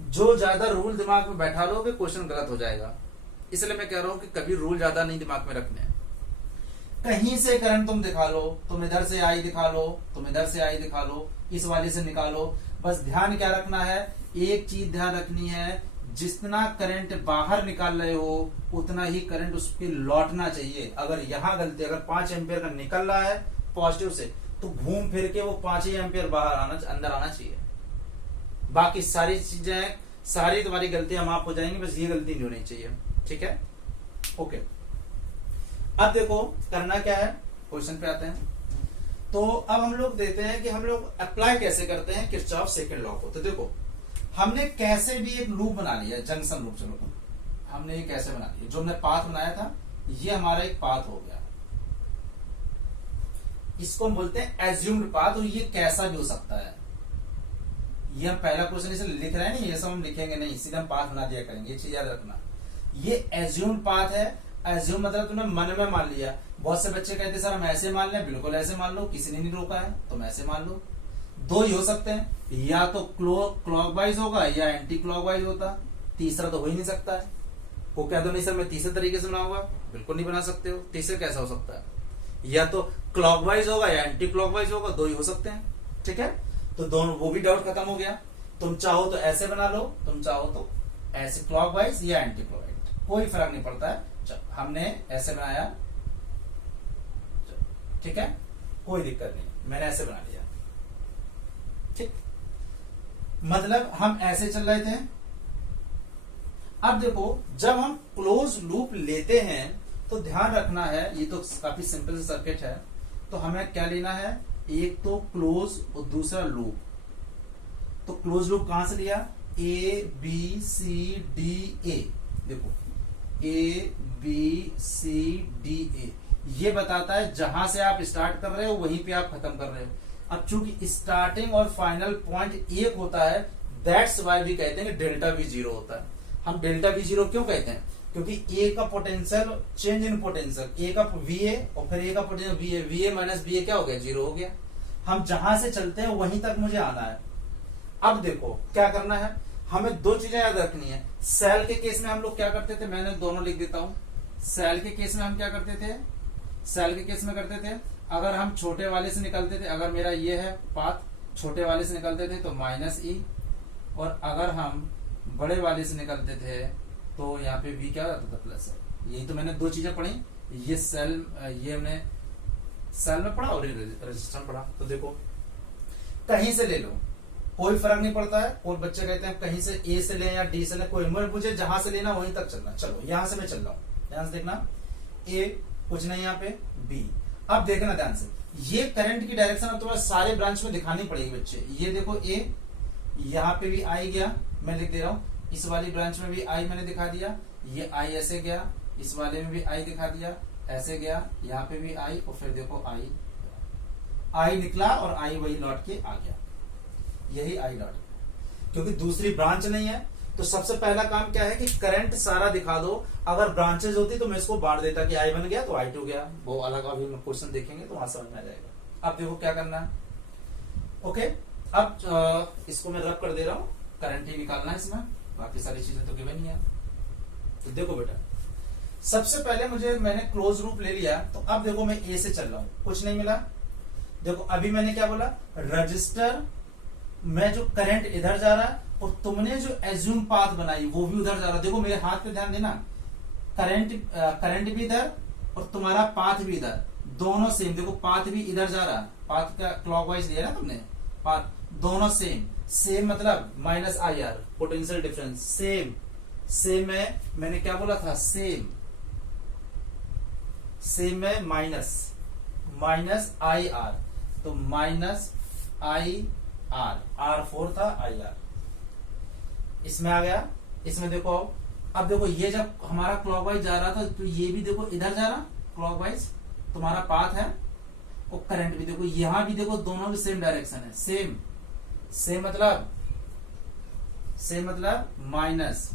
जो ज्यादा रूल दिमाग में बैठा लोगे क्वेश्चन गलत हो जाएगा। इसलिए मैं कह रहा हूं कि कभी रूल ज्यादा नहीं दिमाग में रखने हैं। कहीं से करंट तुम दिखा लो, तुम इधर से आई दिखा लो, तुम इधर से आई दिखा लो, इस वाले से निकालो। बस ध्यान क्या रखना है, एक चीज ध्यान रखनी है, जितना करंट बाहर निकाल रहे हो उतना ही करंट उसके लौटना चाहिए। अगर यहां गलती, अगर 5 एम्पियर का निकल रहा है पॉजिटिव से, तो घूम फिर के वो 5 ही एम्पियर बाहर अंदर आना चाहिए। बाकी सारी चीजें, सारी तुम्हारी गलतियां माफ हो जाएंगी, बस ये गलती नहीं होनी चाहिए, ठीक है, ओके। अब देखो करना क्या है, क्वेश्चन पे आते हैं। तो अब हम लोग देते हैं कि हम लोग अप्लाई कैसे करते हैं किरचॉफ सेकंड लॉ को। तो देखो हमने कैसे भी एक लूप बना लिया, जंक्शन लूप। चलो हमने ये कैसे बना लिया, जो हमने पाथ बनाया था ये हमारा एक पाथ हो गया, इसको हम बोलते हैं एज्यूम्ड पाथ। और ये कैसा भी हो सकता है, ये हम पहला क्वेश्चन इसे लिख रहे हैं नहीं, ये सब हम लिखेंगे नहीं, सीधा हम पाथ बना दिया करेंगे, ये चीज याद रखना। ये एज्यूम्ड पाथ है। एज्यूम मतलब तुमने मन में मान लिया। बहुत से बच्चे कहते सर हम ऐसे मान लें, बिल्कुल ऐसे मान लो, किसी ने नहीं रोका है, तुम ऐसे मान लो। दो ही हो सकते हैं, या तो क्लॉकवाइज होगा या एंटी क्लॉकवाइज होता, तीसरा तो हो ही नहीं सकता है। वो कह दो नहीं सर मैं तीसरे तरीके से बनाऊंगा, बिल्कुल नहीं बना सकते हो। तीसरे कैसा हो सकता है, या तो क्लॉकवाइज होगा या एंटी क्लॉकवाइज होगा, दो ही हो सकते हैं, ठीक है। तो दोनों, वो भी डाउट खत्म हो गया। तुम चाहो तो ऐसे बना लो, तुम चाहो तो ऐसे क्लॉकवाइज या एंटी क्लॉकवाइज, कोई फर्क नहीं पड़ता है। हमने ऐसे बनाया, ठीक है, कोई दिक्कत नहीं, मैंने ऐसे बना लिया, ठीक। मतलब हम ऐसे चल रहे थे। अब देखो जब हम क्लोज लूप लेते हैं तो ध्यान रखना है, ये तो काफी सिंपल सर्किट है, तो हमें क्या लेना है, एक तो क्लोज और दूसरा लूप। तो क्लोज लूप कहां से लिया, A B C D A। देखो A B C D A ये बताता है जहां से आप स्टार्ट कर रहे हो वहीं पे आप खत्म कर रहे हो। अब चूंकि स्टार्टिंग और फाइनल पॉइंट एक होता है, दैट्स वाई भी कहते हैं कि डेल्टा V 0 होता है। हम डेल्टा V 0 क्यों कहते हैं, क्योंकि A का potential change in potential, A का VA और फिर A का potential VA, VA minus VA क्या हो गया, 0 हो गया। हम जहां से चलते हैं वहीं तक मुझे आना है। अब देखो क्या करना है, हमें दो चीजें याद रखनी है। सेल के केस में हम लोग क्या करते थे, मैंने दोनों लिख देता हूं। सेल के केस में हम क्या करते थे, सेल के केस में करते थे, अगर हम छोटे वाले से निकलते थे, अगर मेरा ये है पाथ, छोटे वाले से निकलते थे तो माइनस ई, और अगर हम बड़े वाले से निकलते थे तो यहाँ पे v क्या होता था, प्लस है। यही तो मैंने दो चीजें पढ़ी, ये सेल, ये हमने सेल में पढ़ा और रजिस्टर में पढ़ा। तो देखो कहीं से ले लो कोई फर्क नहीं पड़ता है, और बच्चे कहते हैं कहीं से ए से ले या डी से ले, कोई मुझे जहां से लेना वहीं तक चलना। चलो यहां से मैं चल रहा हूं, ध्यान से देखना, ए कुछ नहीं, यहाँ पे बी। अब देखना ध्यान से, ये करंट की डायरेक्शन अब तुम्हें सारे ब्रांच में दिखानी पड़ेगी बच्चे। ये देखो ए, यहाँ पे भी आई गया, मैं लिख दे रहा हूं, इस वाली ब्रांच में भी आई मैंने दिखा दिया, ये आई ऐसे गया, इस वाले में भी आई दिखा दिया, ऐसे गया, यहाँ पे भी आई, और फिर देखो आई निकला और आई वही लौट के आ गया, यही आई लौट, क्योंकि दूसरी ब्रांच नहीं है। तो सबसे पहला काम क्या है कि करंट सारा दिखा दो। अगर ब्रांचेज होती तो मैं इसको बांट देता कि I1 गया तो I2 गया, वो अलग अभी क्वेश्चन देखेंगे तो वहां समझ में आ जाएगा। अब देखो क्या करना है, ओके। अब इसको मैं रब कर दे रहा हूं, करंट ही निकालना है इसमें, बाकी सारी चीजें तो गिवन ही है। तो देखो बेटा, सबसे पहले मैंने क्लोज लूप ले लिया, तो अब देखो मैं ए से चल रहा हूं, कुछ नहीं मिला। देखो अभी मैंने क्या बोला, रजिस्टर में जो करंट इधर जा रहा है और तुमने जो एज्यूम पाथ बनाई वो भी उधर जा रहा है। देखो मेरे हाथ पे ध्यान देना, करंट भी इधर और तुम्हारा पाथ भी इधर, दोनों सेम। देखो पाथ भी इधर जा रहा है, पाथ का क्लॉकवाइज लिया ना तुमने, पाथ दोनों सेम मतलब minus I R, potential difference same है। मैंने क्या बोला था, सेम है माइनस आई आर, तो माइनस आई आर, R4 था आई आर, इसमें आ गया। इसमें देखो अब देखो, ये जब हमारा क्लॉकवाइज जा रहा था तो ये भी देखो इधर जा रहा क्लॉकवाइज, तुम्हारा पाथ है, और करंट भी देखो यहां भी देखो, दोनों भी सेम डायरेक्शन है, सेम मतलब माइनस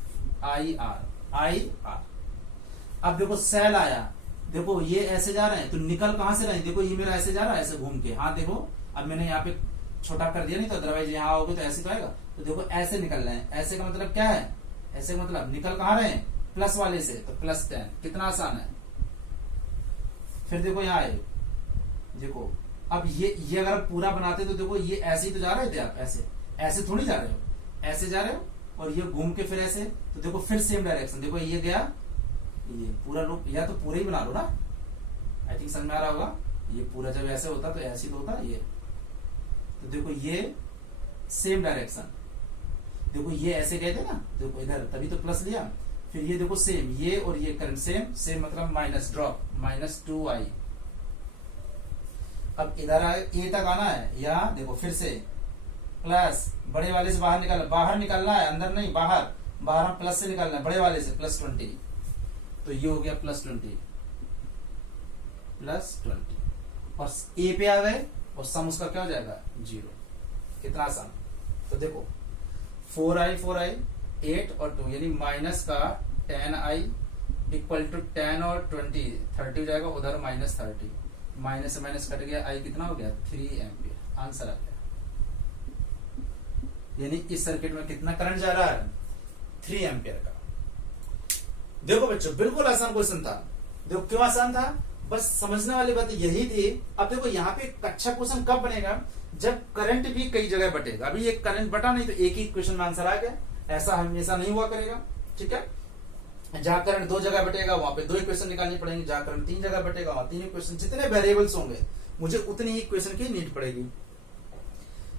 आई आर। अब देखो सेल आया, देखो ये ऐसे जा रहे हैं तो निकल कहां से रहे हैं, देखो ये मेरा ऐसे जा रहा है, ऐसे घूम के। हाँ देखो अब मैंने यहाँ पे छोटा कर दिया, नहीं तो अदरवाइज यहाँ आओगे तो ऐसे तो आएगा। तो देखो ऐसे निकल रहे हैं, ऐसे का मतलब क्या है, ऐसे का मतलब निकल कहां रहे हैं, प्लस वाले से, तो +10, कितना आसान है। फिर देखो यहाँ आए, देखो अब ये अगर पूरा बनाते तो देखो ये ऐसे ही तो जा रहे थे, आप ऐसे थोड़ी जा रहे हो, ऐसे जा रहे हो, और ये घूम के फिर ऐसे, तो देखो फिर सेम डायरेक्शन। देखो ये गया, ये पूरा लूप, या तो पूरा ही बना लो ना, आई थिंक समझ में आ रहा होगा। ये पूरा जब ऐसे होता तो ऐसे ही तो होता ये, तो देखो ये सेम डायरेक्शन, देखो ये ऐसे गए थे ना, देखो इधर तभी तो प्लस लिया, फिर ये देखो सेम, ये और ये करंट सेम मतलब माइनस ड्रॉप, -2i। अब इधर ए तक आना है, यहाँ देखो फिर से प्लस, बड़े वाले से बाहर निकलना है, अंदर नहीं, बाहर हम प्लस से निकलना है, बड़े वाले से +20, तो ये हो गया +20 और ए पे आ गए, और सम उसका क्या हो जाएगा, 0। कितना आसान। तो देखो 4i 8 और 2, यानी माइनस का 10i इक्वल टू 10 और 20 30 हो जाएगा, उधर -30, माइनस से माइनस कट गया, आई कितना हो गया, 3 एम्पियर। आंसर आ गया। यानी इस सर्किट में कितना करंट जा रहा है, 3 एम्पियर का। देखो बच्चों बिल्कुल आसान क्वेश्चन था। देखो क्यों आसान था, बस समझने वाली बात यही थी। अब देखो यहाँ पे एक अच्छा क्वेश्चन कब बनेगा, जब करंट भी कई जगह बटेगा। अभी एक करंट बटा नहीं तो एक ही क्वेश्चन में आंसर आ गया, ऐसा हमेशा नहीं हुआ करेगा, ठीक है। जहां करंट 2 जगह बटेगा वहां पे 2 इक्वेशन निकालनी पड़ेंगे, जहां करंट 3 जगह बटेगा वहां 3 इक्वेशन। जितने वेरिएबल्स होंगे मुझे उतनी ही इक्वेशन की नीड पड़ेगी।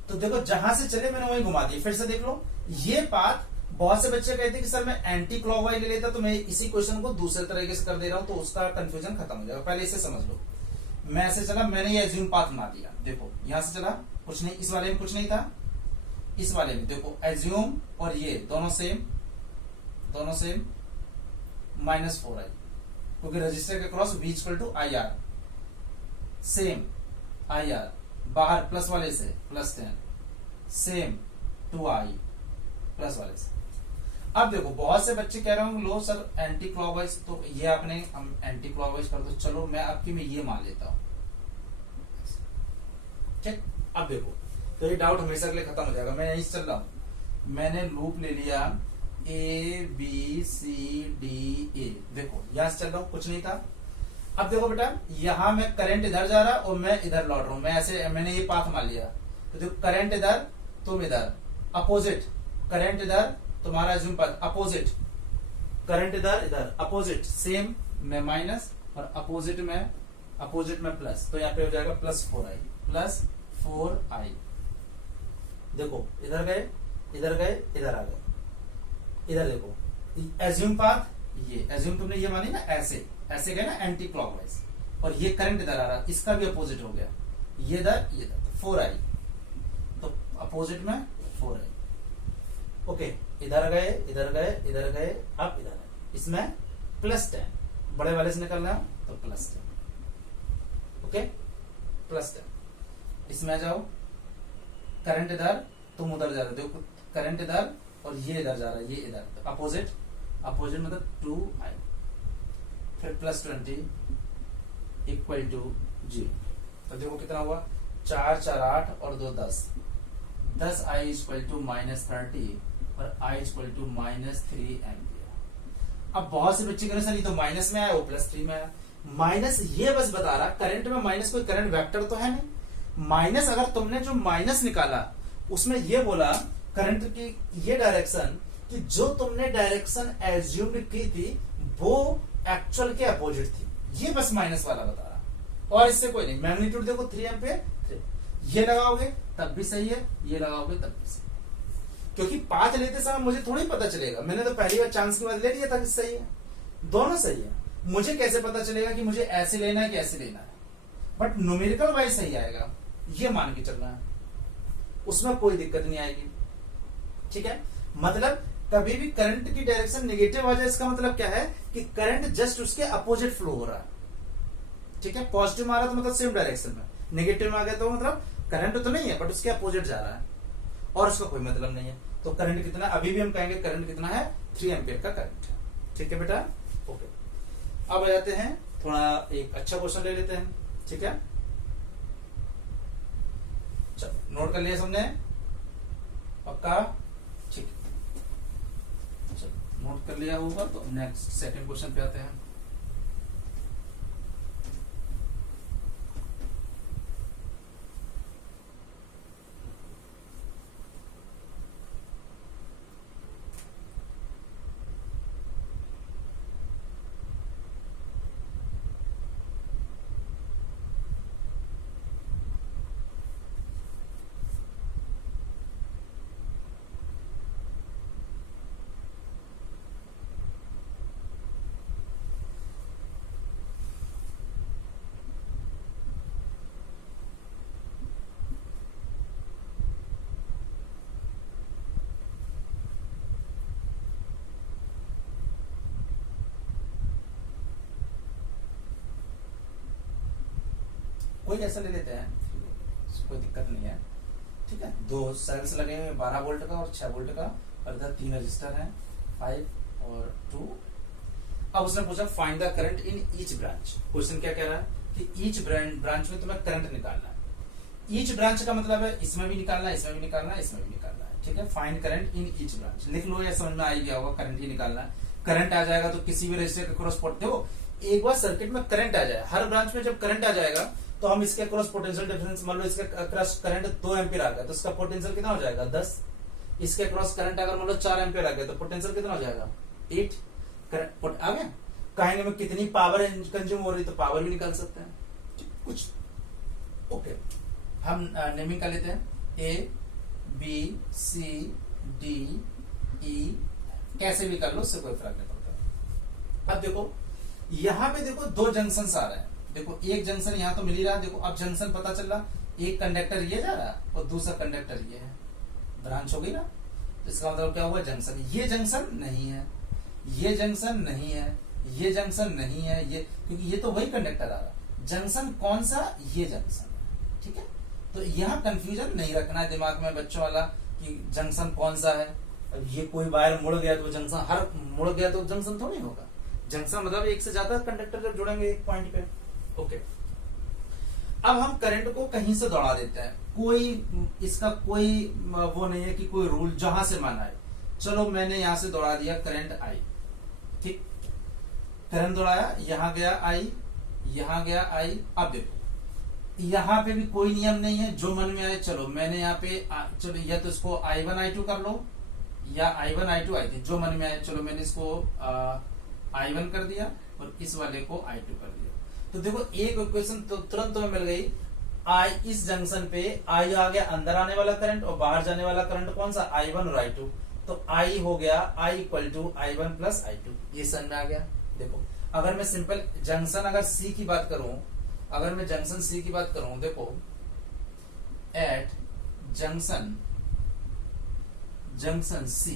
तो देखो जहां से चले मैंने वही घुमा दिया। फिर से देख लो, ये पाथ बहुत से बच्चे कहते हैं कि सर मैं एंटी क्लॉकवाइज ले लेता, तो मैं इसी क्वेश्चन को दूसरे तरीके से कर दे रहा हूं, तो उसका कंफ्यूजन खत्म हो जाएगा। पहले इसे समझ लो, मैं ऐसे चला, मैंने ये एज्यूम पाथ बना दिया। देखो यहां से चला, कुछ नहीं, इस वाले में कुछ नहीं था, इस वाले में देखो एज्यूम और ये दोनों सेम -4i, क्योंकि रजिस्टर के cross v = IR, same IR, बाहर प्लस वाले से +10, सेम 2i प्लस वाले से। अब देखो बहुत से बच्चे कह रहे होंगे लो सर एंटी क्लॉकवाइज, तो ये आपने हम एंटी क्लॉकवाइज कर दो। चलो मैं आपकी में ये मान लेता हूं, ठीक। अब देखो, तो ये डाउट हमेशा के लिए खत्म हो जाएगा। मैं यहीं से चल रहा हूं, मैंने लूप ले लिया A B C D A, देखो यहां से चल रहा हूं, कुछ नहीं था। अब देखो बेटा, यहां मैं करंट इधर जा रहा और मैं इधर लौट रहा हूं, मैं ऐसे, मैंने ये पाथ मान लिया। तो देखो करंट इधर, तुम इधर, अपोजिट, करंट इधर, तुम्हारा एज्यूम पाथ अपोजिट, करंट इधर इधर अपोजिट, सेम में माइनस और अपोजिट में प्लस, तो यहाँ पे हो जाएगा प्लस 4i, प्लस 4i। देखो इधर गए, इधर गए, इधर आ गए, इधर देखो एज्यूम पाथ, ये एज्यूम तुमने ये मानी ना, ऐसे ऐसे गए ना एंटी क्लॉकवाइज, और ये करंट इधर आ रहा, इसका भी अपोजिट हो गया, ये इधर, ये इधर, तो 4i, तो अपोजिट में 4i। ओके, इधर गए, इधर गए, इधर गए, अब इधर है, इसमें प्लस 10, बड़े वाले से निकलना है तो प्लस 10, ओके, प्लस 10। इसमें आ जाओ, करंट इधर, तुम उधर जा रहे हो, देखो करंट इधर और ये इधर जा रहा है, ये इधर, तो अपोजिट, अपोजिट मतलब 2i, फिर प्लस 20 इक्वल टू 0। तो देखो कितना हुआ, 4 4 8 और 2 10, 10i इक्वल टू -30 और i इक्वल टू -3 एम्पियर। अब बहुत से बच्चे कह रहे सर ये तो माइनस में आया, वो प्लस 3 में आया। माइनस ये बस बता रहा, करंट में माइनस कोई करंट वेक्टर तो है नहीं। माइनस अगर तुमने जो माइनस निकाला उसमें ये बोला करंट की ये डायरेक्शन, कि जो तुमने डायरेक्शन एज्यूम की थी वो एक्चुअल के अपोजिट थी, ये बस माइनस वाला बता रहा, और इससे कोई नहीं। मैग्नीट्यूड देखो 3 एम्पियर, ये लगाओगे तब भी सही है, ये लगाओगे तब भी सही, क्योंकि पाथ लेते समय मुझे थोड़ी पता चलेगा, मैंने तो पहली बार चांस के बाद ले लिया था कि सही है, दोनों सही है। मुझे कैसे पता चलेगा कि मुझे ऐसे लेना है कि ऐसे लेना है, बट न्यूमेरिकल वाइज सही आएगा, ये मान के चलना है, उसमें कोई दिक्कत नहीं आएगी, ठीक है। मतलब कभी भी करंट की डायरेक्शन नेगेटिव आ जाए, इसका मतलब क्या है कि करंट जस्ट उसके अपोजिट फ्लो हो रहा है, ठीक है। पॉजिटिव में आ रहा तो मतलब सेम डायरेक्शन में, नेगेटिव में आ गया तो मतलब करंट तो नहीं है बट उसके अपोजिट जा रहा है, और उसका कोई मतलब नहीं है। तो करंट कितना, अभी भी हम कहेंगे करंट कितना है, 3 एम्पियर का करंट है, ठीक है बेटा, ओके। अब आ जाते हैं, थोड़ा एक अच्छा क्वेश्चन ले लेते हैं, ठीक है। चलो नोट कर लिया सबने, पक्का, ठीक है, चलो नोट कर लिया होगा तो नेक्स्ट सेकंड क्वेश्चन पे आते हैं। कोई ऐसा ले लेते हैं, कोई दिक्कत नहीं है, ठीक है। 2 सेल्स लगे हुए, 12 वोल्ट का और 6 वोल्ट का, और इधर 3 रजिस्टर हैं, 5 और 2। अब उसने पूछा find the current in each branch. Question क्या कह रहा है कि ईच ब्रांच में तुम्हें करंट निकालना है। ईच ब्रांच का मतलब है इसमें भी निकालना है, इसमें भी निकालना है, इसमें भी निकालना है, ठीक है। Find current in each branch लिख लो, या समझ में आ गया होगा, करंट ही निकालना है। करंट आ जाएगा तो किसी भी रजिस्टर के क्रॉस पोटेंशियल, देखो एक बार सर्किट में करंट आ जाए, हर ब्रांच में जब करंट आ जाएगा तो हम इसके क्रॉस पोटेंशियल डिफरेंस, मान लो इसके क्रॉस करंट 2 एम्पियर आ गया तो इसका पोटेंशियल कितना हो जाएगा, 10। इसके क्रॉस करंट अगर मान लो 4 एम्पियर आ गया तो पोटेंशियल कितना हो जाएगा, 8। करंट आ गया, कहेंगे में कितनी पावर कंज्यूम हो रही, तो पावर भी निकाल सकते हैं कुछ, ओके। हम नेमिंग कर लेते हैं, ए बी सी डी ई, कैसे भी कर लो, उससे कोई फर्क नहीं पड़ता। अब देखो यहां पे देखो 2 जंक्शन आ रहे हैं, देखो एक जंक्शन यहां तो मिल ही रहा है, देखो अब जंक्शन पता चल रहा, एक कंडक्टर ये जा रहा है और दूसरा कंडक्टर ये है, ब्रांच हो गई ना। तो इसका मतलब क्या हुआ, जंक्शन, ये जंक्शन नहीं है, ये जंक्शन नहीं है, ये जंक्शन नहीं है, ये, क्योंकि ये तो वही कंडक्टर आ रहा, जंक्शन कौन सा, ये जंक्शन है, ठीक है। तो यहाँ कंफ्यूजन नहीं रखना है दिमाग में बच्चों वाला कि जंक्शन कौन सा है। अब ये कोई वायर मुड़ गया तो जंक्शन, हर मुड़ गया तो जंक्शन थोड़ी होगा, जंक्शन मतलब एक से ज्यादा कंडक्टर जब जुड़ेंगे एक पॉइंट पे, ओके। अब हम करंट को कहीं से दौड़ा देते हैं, कोई इसका कोई वो नहीं है कि कोई रूल जहां से माना है। चलो मैंने यहां से दौड़ा दिया करंट आई, ठीक, करंट दौड़ाया, यहां गया आई, यहां गया आई। अब देखो यहां पे भी कोई नियम नहीं है, जो मन में आए। चलो मैंने यहाँ पे चलो या तो इसको I1 I2 कर लो या I1 I2 I3, जो मन में आए। चलो मैंने इसको I1 कर दिया और इस वाले को I2 कर दिया। तो देखो एक इक्वेशन तो तुरंत तुम्हें मिल गई। इस जंक्शन पे I आ गया अंदर आने वाला करंट और बाहर जाने वाला करंट कौन सा, I1 और I2। तो I हो गया I equal to I1 plus I2। ये समझ में आ गया। देखो अगर मैं सिंपल जंक्शन अगर C की बात करूं, अगर मैं जंक्शन C की बात करूं, देखो एट जंक्शन C,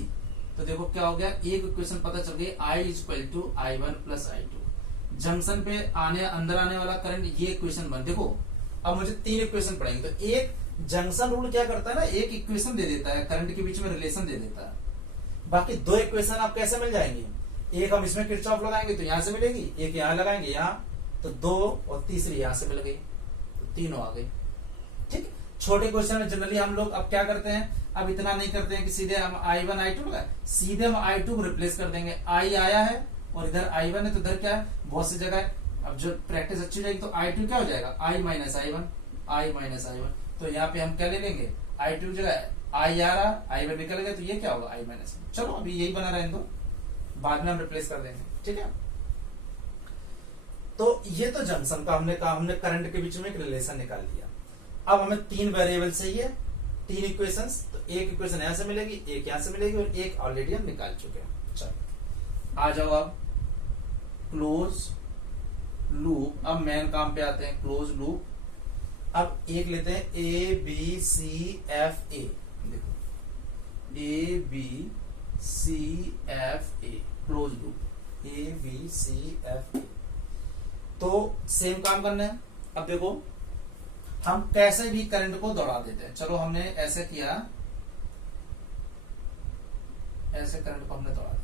तो देखो क्या हो गया, एक इक्वेशन पता चल गई I equal to I1 plus I2। Junction पे अंदर आने वाला करंट, ये इक्वेशन बन। देखो अब मुझे 3 इक्वेशन पढ़ेंगे। तो एक जंक्शन रूल क्या करता है ना, एक इक्वेशन दे देता है, करंट के बीच में रिलेशन दे देता है। बाकी 2 इक्वेशन आप कैसे मिल जाएंगी, एक हम इसमें किरचॉफ लगाएंगे तो यहां से मिलेगी, एक यहां लगाएंगे यहां, तो 2 और तीसरी यहां से मिल गई, तो तीनों आ गई। ठीक, छोटे क्वेश्चन में जनरली हम लोग अब क्या करते हैं, अब इतना नहीं करते हैं कि सीधे हम I1 I2 लगाए, सीधे हम I2 को रिप्लेस कर देंगे। I आया है और इधर I1 है, तो इधर क्या है, बहुत सी जगह है। अब जो प्रैक्टिस अच्छी हो जाएगी तो I2 क्या हो जाएगा, I माइनस I1। तो यहाँ पे हम क्या ले लेंगे, I2 की जगह I आ रहा, I1 निकल गया, तो ये क्या होगा I माइनस। चलो अभी यही बना रहे दो, बाद में हम रिप्लेस कर देंगे। ठीक है, तो ये तो जंक्शन का हमने कहा, हमने करंट के बीच में एक रिलेशन निकाल लिया। अब हमें 3 वेरिएबल चाहिए, 3 इक्वेशंस। तो एक इक्वेशन यहां से मिलेगी, एक यहां से मिलेगी और एक ऑलरेडी हम निकाल चुके हैं। चलो आ जाओ अब क्लोज लूप। अब मेन काम पे आते हैं, क्लोज लूप। अब एक लेते हैं ABCFA। देखो ABCFA क्लोज लूप, ABCFA। तो सेम काम करना है। अब देखो हम कैसे भी करंट को दौड़ा देते हैं। चलो हमने ऐसे किया, ऐसे करंट को हमने दौड़ा दिया।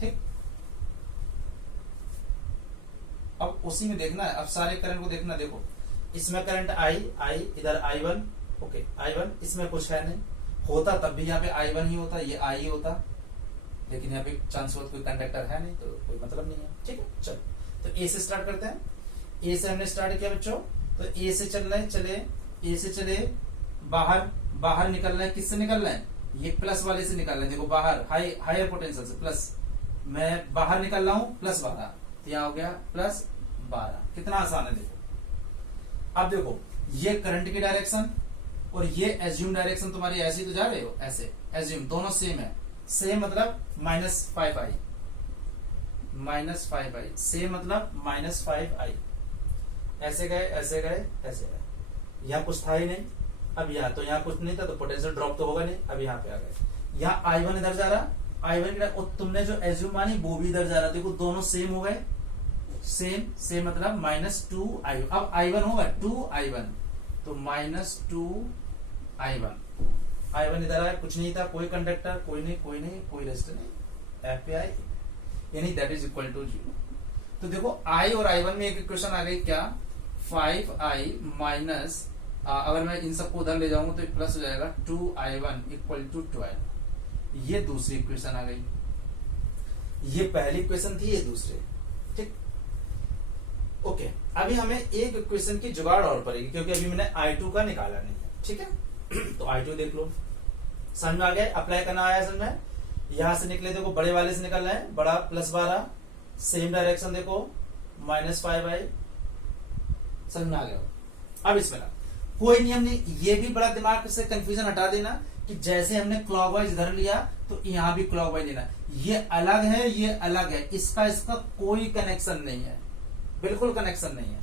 ठीक, अब उसी में देखना है, अब सारे करंट को देखना। देखो इसमें करंट I इधर I1, ओके I1, इसमें कुछ है नहीं, होता तब भी यहाँ पे I1 ही होता, ये I ही होता, लेकिन यहाँ पे चांस कोई कंडक्टर है नहीं, तो कोई मतलब नहीं है। ठीक है, चलो तो ए से स्टार्ट करते हैं। ए से हमने स्टार्ट किया बच्चों, तो ए से चल रहे चले, ए से चले बाहर निकल रहे हैं। किससे निकल रहे हैं, ये प्लस वाले से निकल रहे हैं। देखो बाहर हायर पोटेंशियल से प्लस, मैं बाहर निकल रहा हूं +12, तो यहां हो गया +12। कितना आसान है। देखो अब देखो ये करंट की डायरेक्शन और ये एज्यूम डायरेक्शन तुम्हारी ऐसी तो जा रहे हो, ऐसे एज्यूम दोनों सेम है। सेम मतलब -5i, सेम मतलब -5i। ऐसे गए ऐसे गए ऐसे गए, यहाँ कुछ था ही नहीं। अब यहाँ तो यहाँ कुछ नहीं था, तो पोटेंशियल ड्रॉप तो होगा नहीं। अब यहाँ पे आ गए, यहाँ I1 इधर जा रहा, I1 की तुमने जो एज्यूम मानी वो भी इधर जा रहा। देखो दोनों सेम हो गए, सेम मतलब -2i। अब I1 होगा 2i1, तो -2i1। I1 इधर आया, कुछ नहीं था, कोई कंडक्टर, कोई कोई रेजिस्टर नहीं, F पे आई, यानी दैट इज इक्वल टू 0। तो देखो I और I1 में एक इक्वेशन आ गई, क्या 5i माइनस, अगर मैं इन सबको उधर ले जाऊंगा तो प्लस हो जाएगा 2i1 इक्वल टू 12। ये दूसरी इक्वेशन आ गई, ये पहली इक्वेशन थी, ये दूसरी। ठीक, ओके। अभी हमें एक इक्वेशन की जुगाड़ और पड़ेगी, क्योंकि अभी मैंने I2 का निकाला नहीं है। ठीक है, तो I2 देख लो, समझ में आ गया, अप्लाई करना आया समझ में। यहां से निकले, देखो बड़े वाले से निकल रहे हैं, बड़ा +12, सेम डायरेक्शन देखो -5i, समझ में आ गया। अब इसमें कोई नियम नहीं, ये भी बड़ा दिमाग से कंफ्यूजन हटा देना कि जैसे हमने क्लॉकवाइज इधर लिया तो यहां भी क्लॉकवाइज लेना। ये अलग है, ये अलग है, इसका कोई कनेक्शन नहीं है, बिल्कुल कनेक्शन नहीं है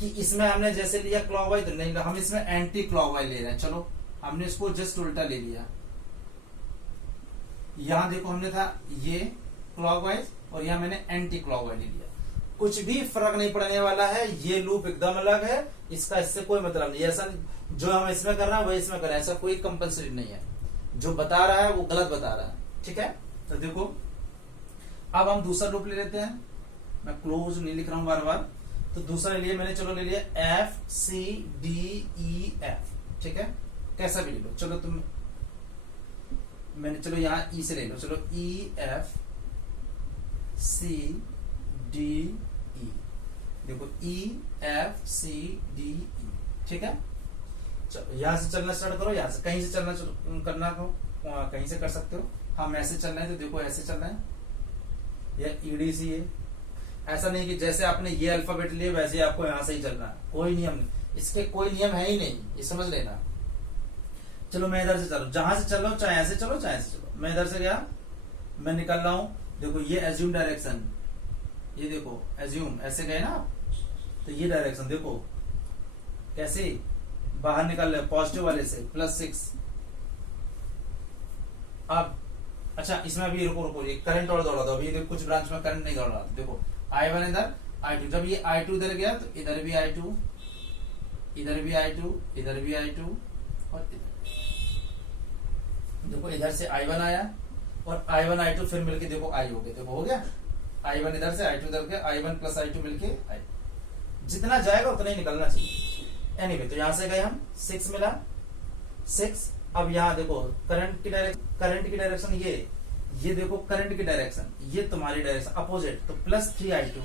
कि इसमें हमने जैसे लिया क्लॉकवाइज नहीं लिया, हम इसमें एंटी क्लॉकवाइज ले रहे हैं। चलो हमने इसको जस्ट उल्टा ले लिया। यहां देखो हमने था ये क्लॉकवाइज और यहां मैंने एंटी क्लॉकवाइज ले लिया, कुछ भी फर्क नहीं पड़ने वाला है। ये लूप एकदम अलग है, इसका इससे कोई मतलब नहीं। ऐसा जो हम इसमें कर रहे हैं वही इसमें कर रहे हैं, ऐसा कोई कंपल्सरी नहीं है। जो बता रहा है वो गलत बता रहा है। ठीक है, तो देखो अब हम दूसरा लूप ले लेते हैं। मैं क्लोज नहीं लिख रहा हूं बार बार। तो दूसरा ले लिया मैंने, चलो ले लिया F C D E F, ठीक है, कैसा भी ले लो, चलो तुम मैंने चलो यहाँ ई से ले लो, चलो ई एफ सी डी ई, देखो ई एफ सी डी ई, ठीक है। यहां से चलना स्टार्ट करो, यहां से कहीं से चलना करना को कहीं से कर सकते हो। हम ऐसे चल रहे हैं तो देखो ऐसे चल रहे हैं, या ईडीसी है, ऐसा नहीं कि जैसे आपने ये अल्फाबेट लिए वैसे आपको यहां से ही चलना है, कोई नियम नहीं, इसके कोई नियम है ही नहीं, ये समझ लेना। चलो मैं इधर से चलो, जहां से चलो, चाहे ऐसे चलो चाहे ऐसे चलो, मैं इधर से गया, मैं निकल रहा हूं, देखो ये एज्यूम डायरेक्शन, ये देखो एज्यूम, ऐसे गए ना आप, तो ये डायरेक्शन देखो कैसे बाहर निकल रहे पॉजिटिव वाले से, +6। अब अच्छा इसमें अभी रुको रुको, ये करंट और दौड़ा दो, अभी देखो कुछ ब्रांच में करंट नहीं दौड़ रहा, देखो I1 इधर I2, जब ये I2 इधर गया तो इधर भी I2, इधर भी I2, इधर भी I2 और इधर, देखो इधर से I1 आया और I1 I2 फिर मिलके देखो I हो गया, देखो हो गया I1 इधर से I2 इधर गया, I1 + I2 मिलके I, जितना जाएगा उतना ही निकलना चाहिए। एनीवे तो यहां से गए हम, 6 मिला 6। अब यहाँ देखो करंट की डायरेक्शन ये देखो करंट की डायरेक्शन, ये तुम्हारी डायरेक्शन अपोजिट, तो +3I2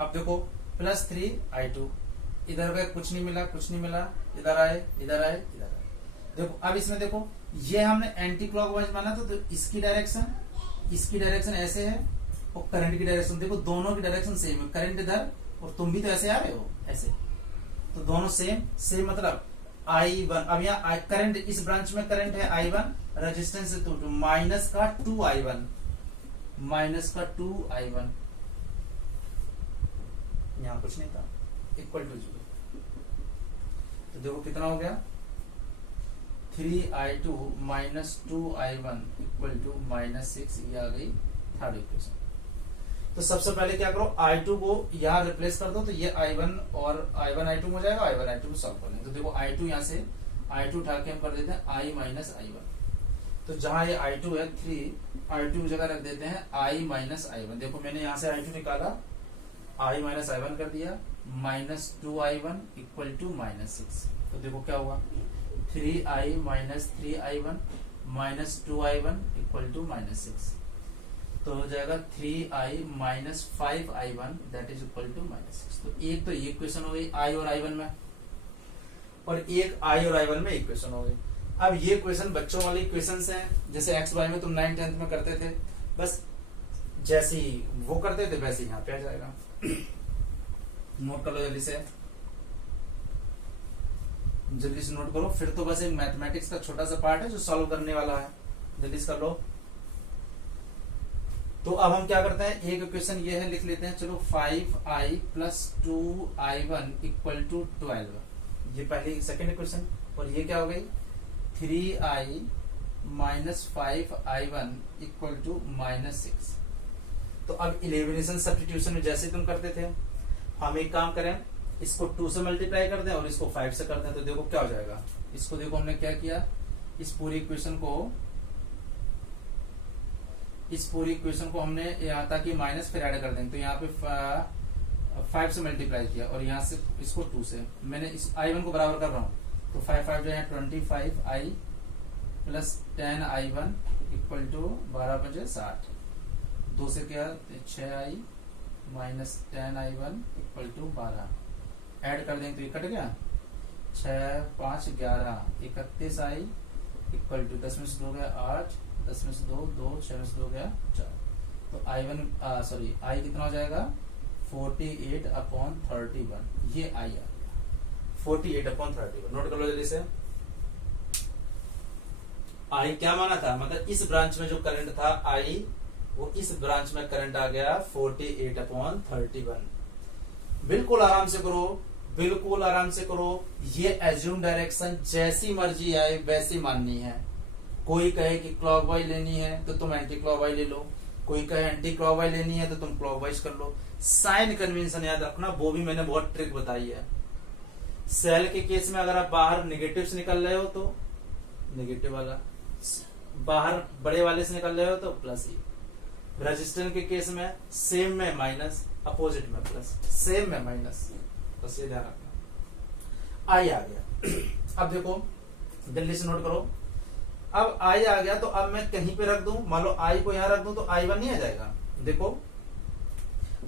अब देखो +3I2, इधर गए कुछ नहीं मिला, इधर आए, देखो अब इसमें देखो ये हमने एंटी क्लॉकवाइज माना था, तो इसकी डायरेक्शन ऐसे है और करंट की डायरेक्शन देखो, दोनों की डायरेक्शन सेम है, करंट इधर और तुम भी तो ऐसे आ रहे हो ऐसे, तो दोनों सेम मतलब I1। अब यहाँ करंट, इस ब्रांच में करंट है I1, रेजिस्टेंस है 2 माइनस का 2I1, यहाँ कुछ नहीं था, इक्वल टू 0, तो देखो कितना हो गया 3I2 - 2I1 = -6, ये आ गई थर्ड इक्वेशन। तो सबसे पहले क्या करो, I2 को यहाँ रिप्लेस कर दो, तो ये I1 और I1 I2 हो जाएगा, I1 I2 को सॉल्व कर लेंगे, तो देखो I2 यहाँ से I2 उठा के हम कर देते हैं I - I1, तो जहां ये I2 है 3I2 की जगह रख देते हैं I - I1, देखो मैंने यहाँ से I2 निकाला, I - I1 कर दिया, -2I1 = -6, तो देखो क्या हुआ 3I - 3I1 - 2I1 = -6, तो हो जाएगा 3I - 5I1 = -6। तो एक तो ये इक्वेशन हो गई I और I1 में, और एक I और I1 में इक्वेशन हो गई। अब ये क्वेश्चन बच्चों वाली क्वेश्चंस हैं, जैसे एक्स वाई में तुम 9th 10th में करते थे, बस जैसे ही वो करते थे वैसे यहाँ पे आ जाएगा। नोट कर लो जल्दी से नोट करो, फिर तो बस एक मैथमेटिक्स का छोटा सा पार्ट है जो सॉल्व करने वाला है, जल्दी से कर लो। तो अब हम क्या करते हैं, एक इक्वेशन ये है, लिख लेते हैं, चलो 5I + 2I1 = 12, ये पहली सेकेंड इक्वेशन, और ये क्या हो गई 3I - 5I1 = -6। तो अब इलिमिनेशन सब्स्टिट्यूशन में जैसे तुम करते थे, हम एक काम करें, इसको 2 से मल्टीप्लाई कर दें और इसको 5 से कर दें, तो देखो क्या हो जाएगा। इसको देखो हमने क्या किया, इस पूरी इक्वेशन को हमने यहाँ तक कि माइनस फिर ऐड कर देंगे, तो यहाँ पे 5 से मल्टीप्लाई किया और यहाँ से इसको 2 से, मैंने इस I1 को बराबर कर रहा हूँ, तो 5 5 जो है 25I + 10I1 = 12 × 5 = 60, 2 से क्या 6I - 10I1 = 12, ऐड कर देंगे तो ये कट गया, 6 5 11 31I = 10 में से 2 गया 8, 10 में से 2 2, 6 में से 2 गया 4, तो I कितना हो जाएगा 48/31, ये I आ गया 48/31। नोट कर लो जल्दी से। I क्या माना था, मतलब इस ब्रांच में जो करंट था I, वो इस ब्रांच में करंट आ गया 48/31। बिल्कुल आराम से करो, ये एज्यूम डायरेक्शन जैसी मर्जी आए वैसी माननी है। कोई कहे कि क्लॉकवाइज लेनी है तो तुम एंटी क्लॉकवाइज ले लो, कोई कहे एंटी क्लॉकवाइज लेनी है तो तुम क्लॉकवाइज कर लो। साइन कन्वेंशन याद रखना, वो भी मैंने बहुत ट्रिक बताई है। सेल के केस में अगर आप बाहर निगेटिव से निकल रहे हो तो नेगेटिव वाला, बाहर बड़े वाले से निकल रहे हो तो प्लस ही, रेजिस्टेंस के केस में सेम में माइनस, अपोजिट में प्लस, सेम में माइनस, बस ये ध्यान रखना। आई आ गया। अब देखो जल्दी से नोट करो, अब आई आ गया तो अब मैं कहीं पे रख दूं, मान लो आई को यहां रख दूं तो आई वन नहीं आ जाएगा। देखो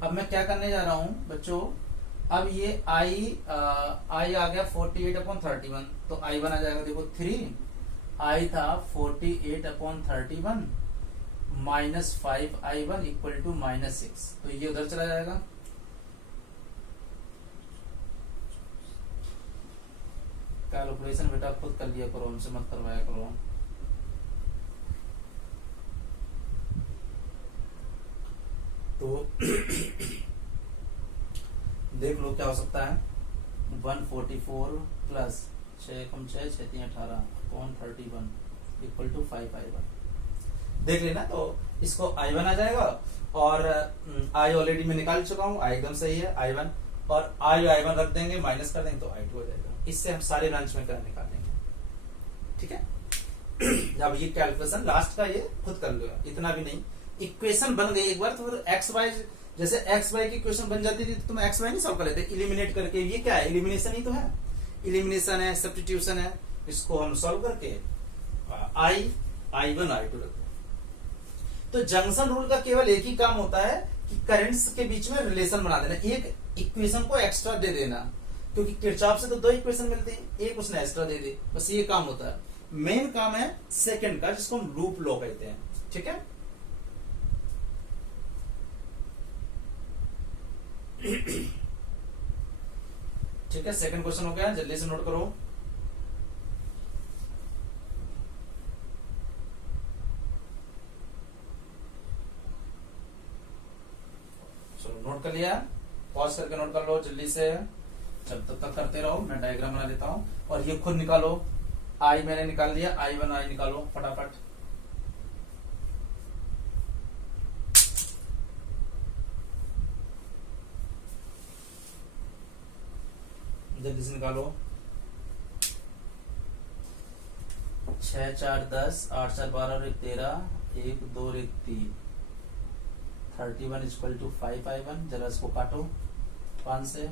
अब मैं क्या करने जा रहा हूं बच्चों, अब ये आई आ गया 48/31, तो आई वन आ जाएगा। देखो 3 आई था 48/31 माइनस 5i1 इक्वल टू -6, तो ये उधर चला जाएगा। कैलकुलेशन बेटा खुद कर लिया करो, हमसे मत करवाया करो। तो देख लो क्या हो सकता है, 144 plus 6 come 6 6 3 18/31 equal to 5i1। देख लेना, तो इसको i1 आ जाएगा, और i ऑलरेडी मैं निकाल चुका हूं, i एकदम सही है i1, और i1 रख देंगे, माइनस कर देंगे तो i2 हो जाएगा। इससे हम सारे ब्रांच में करंट निकाल लेंगे, ठीक है। अब ये कैलकुलेशन लास्ट का ये खुद कर लो, इतना भी नहीं। इक्वेशन बन गई एक बार तो फिर एक्स वाई, जैसे एक्स वाई की इक्वेशन बन जाती थी तो तुम एक्स वाई नहीं सॉल्व कर लेते, इलिमिनेट करके। ये क्या है, इलिमिनेशन ही तो है, इलिमिनेशन है, सब्स्टिट्यूशन है। इसको हम सॉल्व करके i1 i2 रखते। तो जंक्शन रूल का केवल एक ही काम होता है कि करंट्स के बीच में रिलेशन बना देना, एक इक्वेशन को एक्स्ट्रा दे देना, क्योंकि किरचॉफ से तो 2 इक्वेशन मिलती है, एक उसने एक्स्ट्रा दे दी, बस ये काम होता है। मेन काम है सेकंड का, जिसको हम लूप लॉ कहते हैं, ठीक है। ठीक है, सेकंड क्वेश्चन हो गया, जल्दी से नोट करो। चलो नोट कर लिया, पॉज करके नोट कर लो जल्दी से। जब तब तक करते रहो, मैं डायग्राम बना लेता हूं, और ये खुद निकालो। आई मैंने निकाल लिया, i1 आई निकालो फटाफट। जल्दी से निकालो। 6 4 10 8 4 12 और 1 13 1 2 और 1 3 31 इक्वल टू 5i1। जरा इसको काटो 5 से,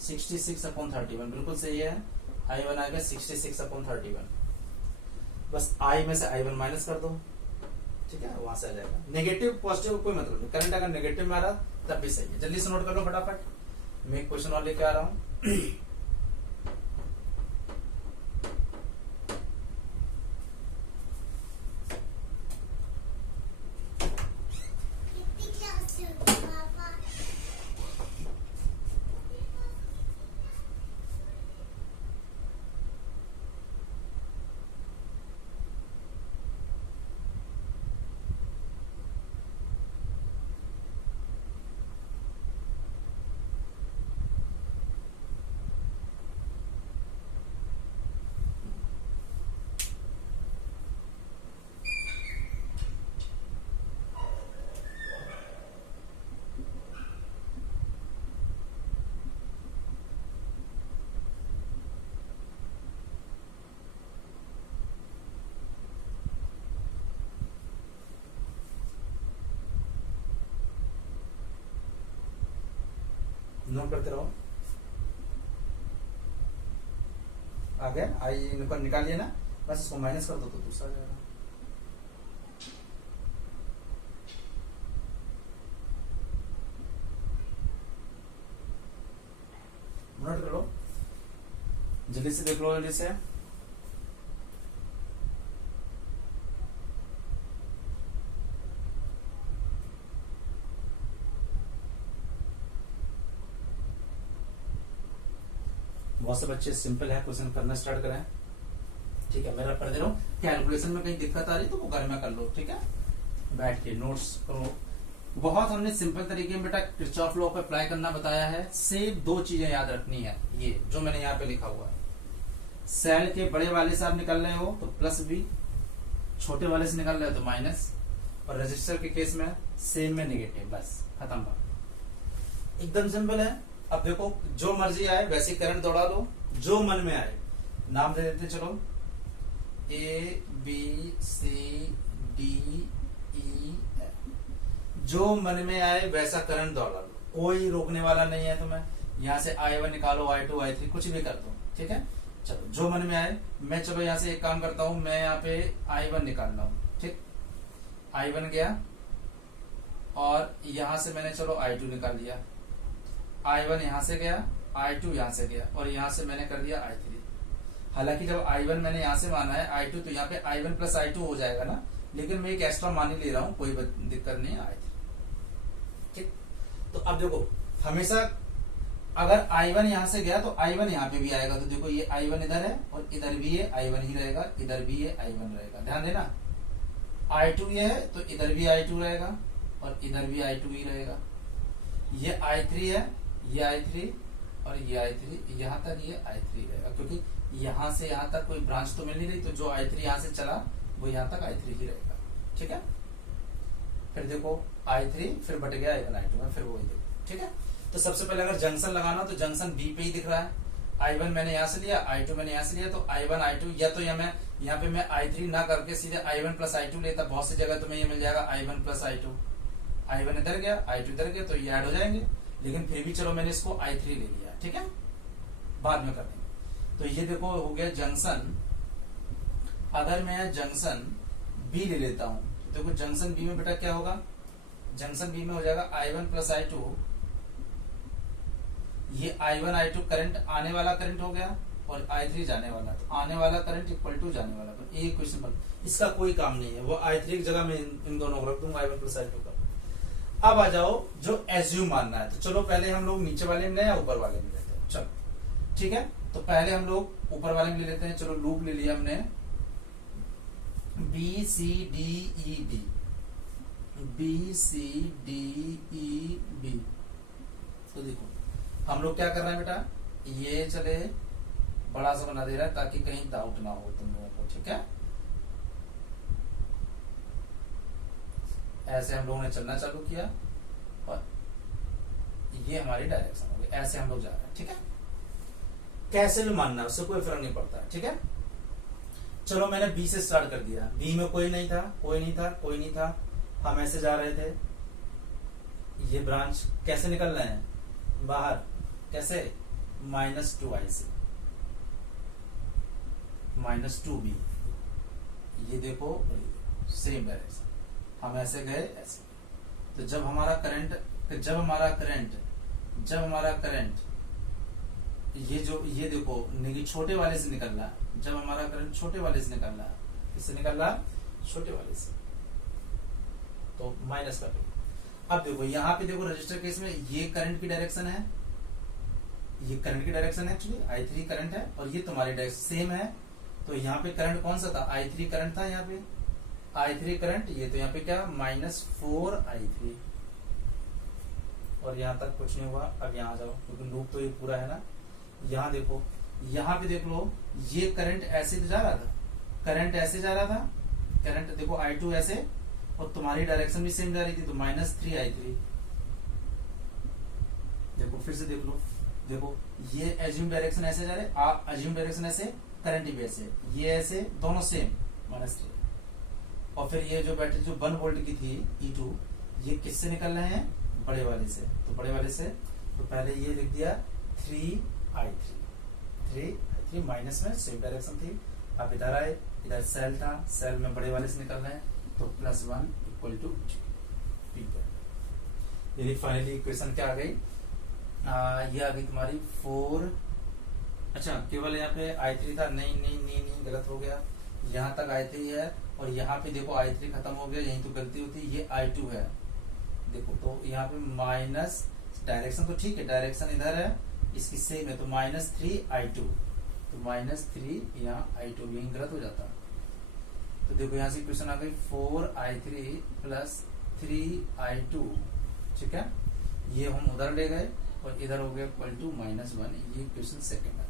66/31 बिल्कुल सही है। i1 आ गया 66/31, बस i में से i1 माइनस कर दो, ठीक है, वहां से आ जाएगा। नेगेटिव पॉजिटिव कोई मतलब नहीं, करंट अगर नेगेटिव में आ रहा तब भी सही है। जल्दी से नोट कर लो फटाफट, मैं एक क्वेश्चन और लेके आ रहा हूं। नोट करते रहो। आ गया, आई निकाल लिया ना, बस इसको माइनस कर दो तो दूसरा आ जाएगा। नोट कर लो, जल्दी से देख लो, जल्दी से। बहुत से बच्चे सिंपल है, क्वेश्चन करना स्टार्ट करें, ठीक है। मैं रख कर दे रहा हूँ, कैलकुलेशन में कहीं दिक्कत आ रही तो वो घर में कर लो, ठीक है, बैठ के नोट्स करो। बहुत हमने सिंपल तरीके में बेटा किरचॉफ लॉ पे अप्लाई करना बताया है। सिर्फ 2 चीजें याद रखनी है, ये जो मैंने यहाँ पे लिखा हुआ है। सेल के बड़े वाले से आप निकल रहे हो तो प्लस बी, छोटे वाले से निकल रहे हो तो माइनस, और रजिस्टर के केस में सेम में नेगेटिव, बस खत्म बात। एकदम सिंपल है। अब देखो जो मर्जी आए वैसे करंट दौड़ा दो, जो मन में आए। नाम दे देते चलो, A B C D E F. जो मन में आए वैसा करंट दौड़ा लो, कोई रोकने वाला नहीं है तुम्हें। यहाँ से I1 निकालो, I2, I3 कुछ भी कर दो, ठीक है। चलो जो मन में आए। मैं चलो यहाँ से एक काम करता हूं, मैं यहाँ पे I1 निकाल रहा हूं, ठीक। I1 गया और यहां से मैंने चलो I2 निकाल लिया। I1 यहां से गया, I2 यहां से गया और यहां से मैंने कर दिया I3। हालांकि जब I1 मैंने यहां से माना है, I2 तो यहाँ पे I1 प्लस I2 हो जाएगा ना, लेकिन मैं एक एक्स्ट्रा मान ही ले रहा हूं, कोई दिक्कत नहीं है, I3, ठीक। तो अब देखो, हमेशा अगर I1 यहां से गया तो I1 यहाँ पे भी आएगा। तो देखो ये I1 इधर है और इधर भी ये I1 ही रहेगा, इधर भी ये I1 रहेगा, ध्यान देना। I2 ये है तो इधर भी I2 रहेगा और इधर भी I2 ही रहेगा। ये I3 है, ये I3 और ये I3, यहां तक ये I3 रहेगा, क्योंकि यहां से यहां तक कोई ब्रांच तो मिल नहीं रही, तो जो I3 यहां से चला वो यहां तक I3 ही रहेगा, ठीक है। फिर देखो I3 फिर बट गया I1 I2 में, फिर वही देखो, ठीक है। तो सबसे पहले अगर जंक्शन लगाना तो जंक्शन बी पे ही दिख रहा है। I1 मैंने यहां से लिया, I2 मैंने यहां से लिया, तो I1 I2, या तो यहाँ पे मैं I3 ना करके सीधे I1 प्लस I2 लेता। बहुत सी जगह तुम्हें ये मिल जाएगा I1 प्लस I2, I1 इधर गया, I2 इधर गया, तो ये ऐड हो जाएंगे। लेकिन फिर भी चलो मैंने इसको I3 ले लिया, ठीक है, बाद में कर देंगे। तो ये देखो हो गया जंक्शन। अगर मैं जंक्शन बी ले लेता हूं तो देखो जंक्शन बी में बेटा क्या होगा, जंक्शन बी में हो जाएगा I1 प्लस I2। ये I1 I2 करंट आने वाला करंट हो गया और I3 जाने वाला, तो आने वाला करंट इक्वल टू जाने वाला करंट। एक क्वेश्चन बन, इसका कोई काम नहीं है, वो I3 की जगह में इन दोनों को रख दूंगा, I1 प्लस I2 का। अब आ जाओ जो एज्यूम मानना है, तो चलो पहले हम लोग नीचे वाले में या ऊपर वाले में लेते हैं, चलो ठीक है। तो पहले हम लोग ऊपर वाले में ले लेते हैं। चलो लूप ले लिया हमने B C D E B, B C D E B. तो देखो हम लोग क्या कर रहे हैं बेटा, ये चले बड़ा सा बना दे रहा है ताकि कहीं डाउट ना हो तुम लोगों को, ठीक है। ऐसे हम लोगों ने चलना चालू किया और ये हमारी डायरेक्शन हो गई, ऐसे हम लोग जा रहे हैं, ठीक है। कैसे भी मानना है उससे कोई फर्क नहीं पड़ता है, ठीक है। चलो मैंने बी से स्टार्ट कर दिया, बी में कोई नहीं था, कोई नहीं था, कोई नहीं था, हम ऐसे जा रहे थे। ये ब्रांच कैसे निकल रहे हैं बाहर, कैसे, -2i से, -2b। ये देखो सेम डायरेक्शन, हम ऐसे गए ऐसे। तो जब हमारा करंट ये देखो छोटे वाले से निकल रहा है। जब हमारा करंट छोटे वाले से निकल रहा है, किससे निकल रहा है, छोटे वाले से, तो माइनस कर दो। अब देखो यहाँ पे देखो रजिस्टर केस में ये करंट की डायरेक्शन है, ये करंट की डायरेक्शन है, एक्चुअली I3 करंट है और ये तुम्हारी डायरेक्शन सेम है। तो यहाँ पे करंट कौन सा था, I3 करंट था, यहाँ पे I3 करंट, ये तो यहाँ पे क्या -4i3 और यहाँ तक कुछ नहीं हुआ। अब यहाँ जाओ क्योंकि लूप तो ये पूरा है ना। यहाँ देखो, यहाँ पे देख लो, ये करंट ऐसे जा रहा था, करंट ऐसे जा रहा था, करंट देखो I2 ऐसे और तुम्हारी डायरेक्शन भी सेम जा रही थी, तो -3i3। देखो फिर से देख लो, देखो ये एज्यूम डायरेक्शन ऐसे जा रहे, एज्यूम डायरेक्शन ऐसे, करंट भी ऐसे, ये ऐसे, दोनों सेम -3। और फिर ये जो बैटरी जो 1 वोल्ट की थी E2, ये किससे निकल रहे हैं, बड़े वाले से। तो बड़े वाले से तो पहले ये लिख दिया 3i3 माइनस में सेम डायरेक्शन थी। अब इधर आए, इधर सेल था, सेल में बड़े वाले से निकल रहे हैं, तो +1 = 2। यानी फाइनली इक्वेशन क्या आ गई, ये आ गई तुम्हारी 4। अच्छा केवल यहाँ पे I3 था, नहीं गलत हो गया, यहाँ तक I3 है और यहाँ पे देखो I3 खत्म हो गया, यही तो गलती होती है, ये I2 है। देखो तो यहाँ पे माइनस, डायरेक्शन तो ठीक है, डायरेक्शन इधर है, इसकी सेम है, तो -3i2, तो -3 यहाँ I2, यही गलत हो जाता। तो देखो यहाँ से इक्वेशन आ गई 4i3 + 3i2, ठीक है। ये हम उधर ले गए और इधर हो गया =-1, ये इक्वेशन सेकंड है,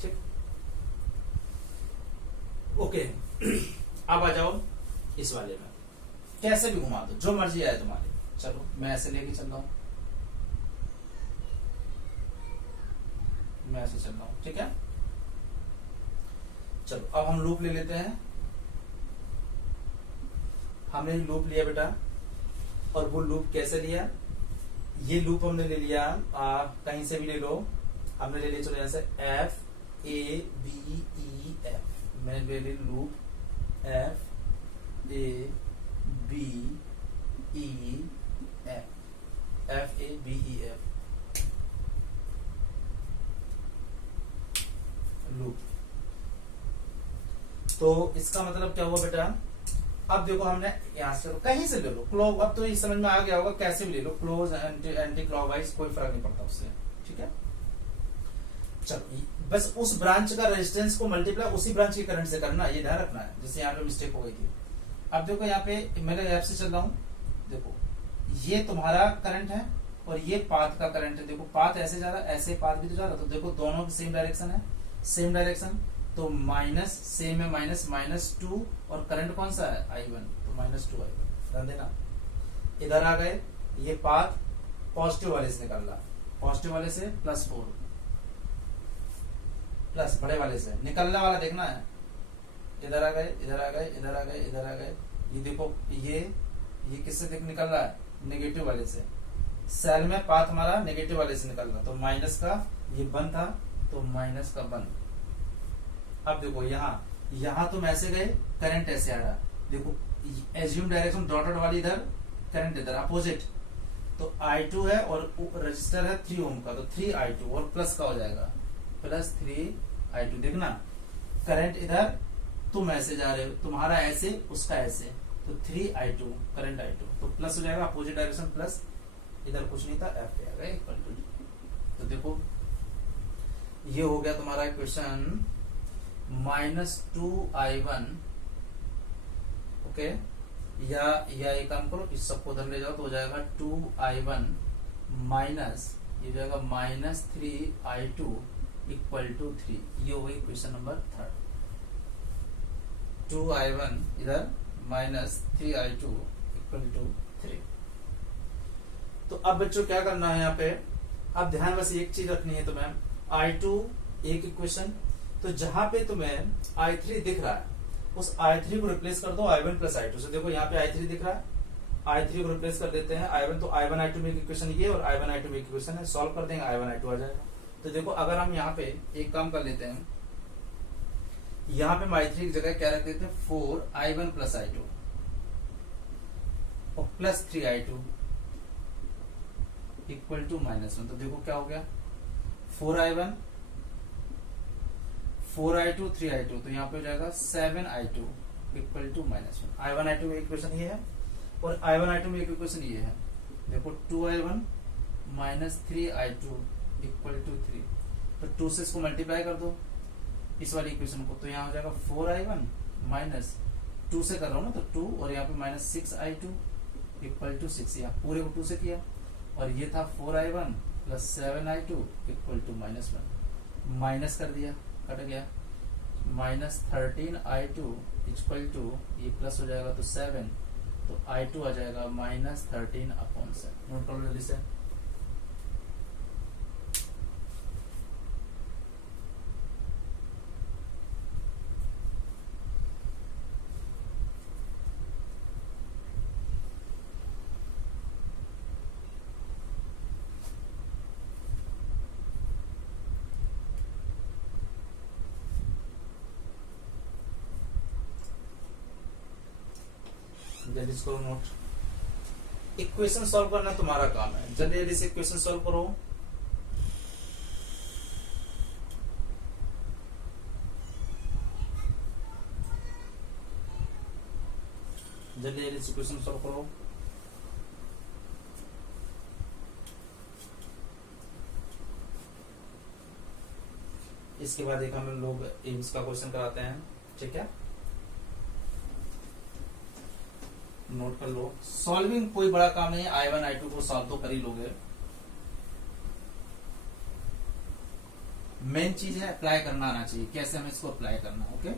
ठीक। ओके अब आ जाओ इस वाले में, कैसे भी घुमा दो, जो मर्जी आए तुम्हारे। चलो मैं ऐसे लेके चल रहा हूं, मैं ऐसे चल रहा हूं, ठीक है। चलो अब हम लूप ले लेते हैं, हमने लूप लिया बेटा, और वो लूप कैसे लिया, ये लूप हमने ले लिया कहीं से भी ले लो, हमने ले लिया चलो यहां से F A B E F, मैंने ले लिया loop F A B E F, F A B E F loop. तो इसका मतलब क्या हुआ बेटा, अब देखो हमने यहां से कहीं से ले लो क्लोज, अब तो ये समझ में आ गया होगा, कैसे भी ले लो क्लोज एंटी क्लॉकवाइज, कोई फर्क नहीं पड़ता उससे, ठीक है। चलो बस उस ब्रांच का रेजिस्टेंस को मल्टीप्लाई उसी ब्रांच के करंट से करना, ये ध्यान रखना है, जैसे यहाँ पे मिस्टेक हो गई थी। अब देखो यहाँ पे मैं ऐप से चल रहा हूँ, देखो ये तुम्हारा करंट है और ये पाथ का करंट है, देखो पाथ ऐसे जा रहा है, ऐसे पाथ भी तो जा रहा है, तो देखो दोनों की सेम डायरेक्शन है, सेम डायरेक्शन, तो माइनस सेम है, माइनस माइनस 2, और करंट कौन सा है I1, तो माइनस 2 I1, ध्यान देना। इधर आ गए, ये पाथ पॉजिटिव वाले से निकल रहा, पॉजिटिव वाले से +4, प्लस बड़े वाले से निकलने वाला देखना है, इधर आ गए, इधर आ गए, इधर आ गए, इधर आ गए, ये देखो ये किससे निकल रहा है, नेगेटिव वाले से, सेल में पाथ हमारा नेगेटिव वाले से निकल रहा, तो माइनस का ये बन था, तो माइनस का बन। अब देखो यहाँ तुम ऐसे गए, करंट ऐसे आ रहा, देखो एज्यूम डायरेक्शन डॉटेड वाली इधर, करंट इधर अपोजिट, तो I2 है और रजिस्टर है 3 ओम का, तो 3I2 और प्लस का हो जाएगा +3I2, देखना करंट इधर, तुम ऐसे जा रहे हो, तुम्हारा ऐसे उसका ऐसे, तो 3I2 करंट I2, तो प्लस हो जाएगा अपोजिट डायरेक्शन प्लस, इधर कुछ नहीं था F पे आ गया इक्वल टू D। तो देखो ये हो गया तुम्हारा क्वेश्चन -2I1, ओके, या एक काम करो, इस सबको उधर ले जाओ, तो हो जाएगा 2I1 माइनस, ये हो जाएगा -3I2 इक्वल टू 3, ये हो गई क्वेश्चन नंबर 3। 2I1 इधर -3I2 इक्वल टू 3। तो अब बच्चों क्या करना है यहाँ पे, अब ध्यान बस एक चीज रखनी है तुम्हें, I2 एक इक्वेशन, तो जहां पे तुम्हें I3 दिख रहा है उस I3 को रिप्लेस कर दो I1 प्लस I2 से, देखो यहाँ पे I3 दिख रहा है, I3 को रिप्लेस कर देते हैं I1, तो I1 I2 में एक इक्वेशन ये और I1 I2 में एक इक्वेशन है, सॉल्व कर देंगे I1 I2 आ जाएगा। तो देखो अगर हम यहाँ पे एक काम कर लेते हैं, यहाँ पे हम I3 की जगह क्या रख देते हैं, 4I1 प्लस I2 और प्लस 3I2 इक्वल टू -1, तो देखो क्या हो गया, 4I1 4I2 3I2, तो यहाँ पे हो जाएगा 7I2 equal to -1। I1 I2 में इक्वेशन ये है और I1 I2 में एक इक्वेशन ये है, देखो 2I1 minus 3I2 equal to 3, तो 2 से इसको मल्टीप्लाई कर दो इस वाली इक्वेशन को, तो यहाँ हो जाएगा 4I1 माइनस 2 से कर रहा हूँ ना, तो 2 और यहाँ पे -6I2 इक्वल टू 6, यहाँ पूरे को 2 से किया, और ये था 4I1 plus 7I2 equal to -1, minus कर दिया, कट गया, -13I2 इक्वल टू, ये प्लस हो जाएगा तो 7, तो I2 आ जाएगा -13/7। नोट कर लो जल्दी से, जल्दी करो नोट। इक्वेशन सॉल्व करना तुम्हारा काम है, जल्दी जल्दी से इक्वेशन सॉल्व करो। जल्दी जल्दी से इक्वेशन सॉल्व करो। इसके बाद एक हम लोग एम्स का क्वेश्चन कराते हैं, ठीक है, नोट कर लो। सॉल्विंग कोई बड़ा काम नहीं है, I1 I2 को सॉल्व तो कर ही लोगे, मेन चीज है अप्लाई करना आना चाहिए, कैसे हमें इसको अप्लाई करना, ओके।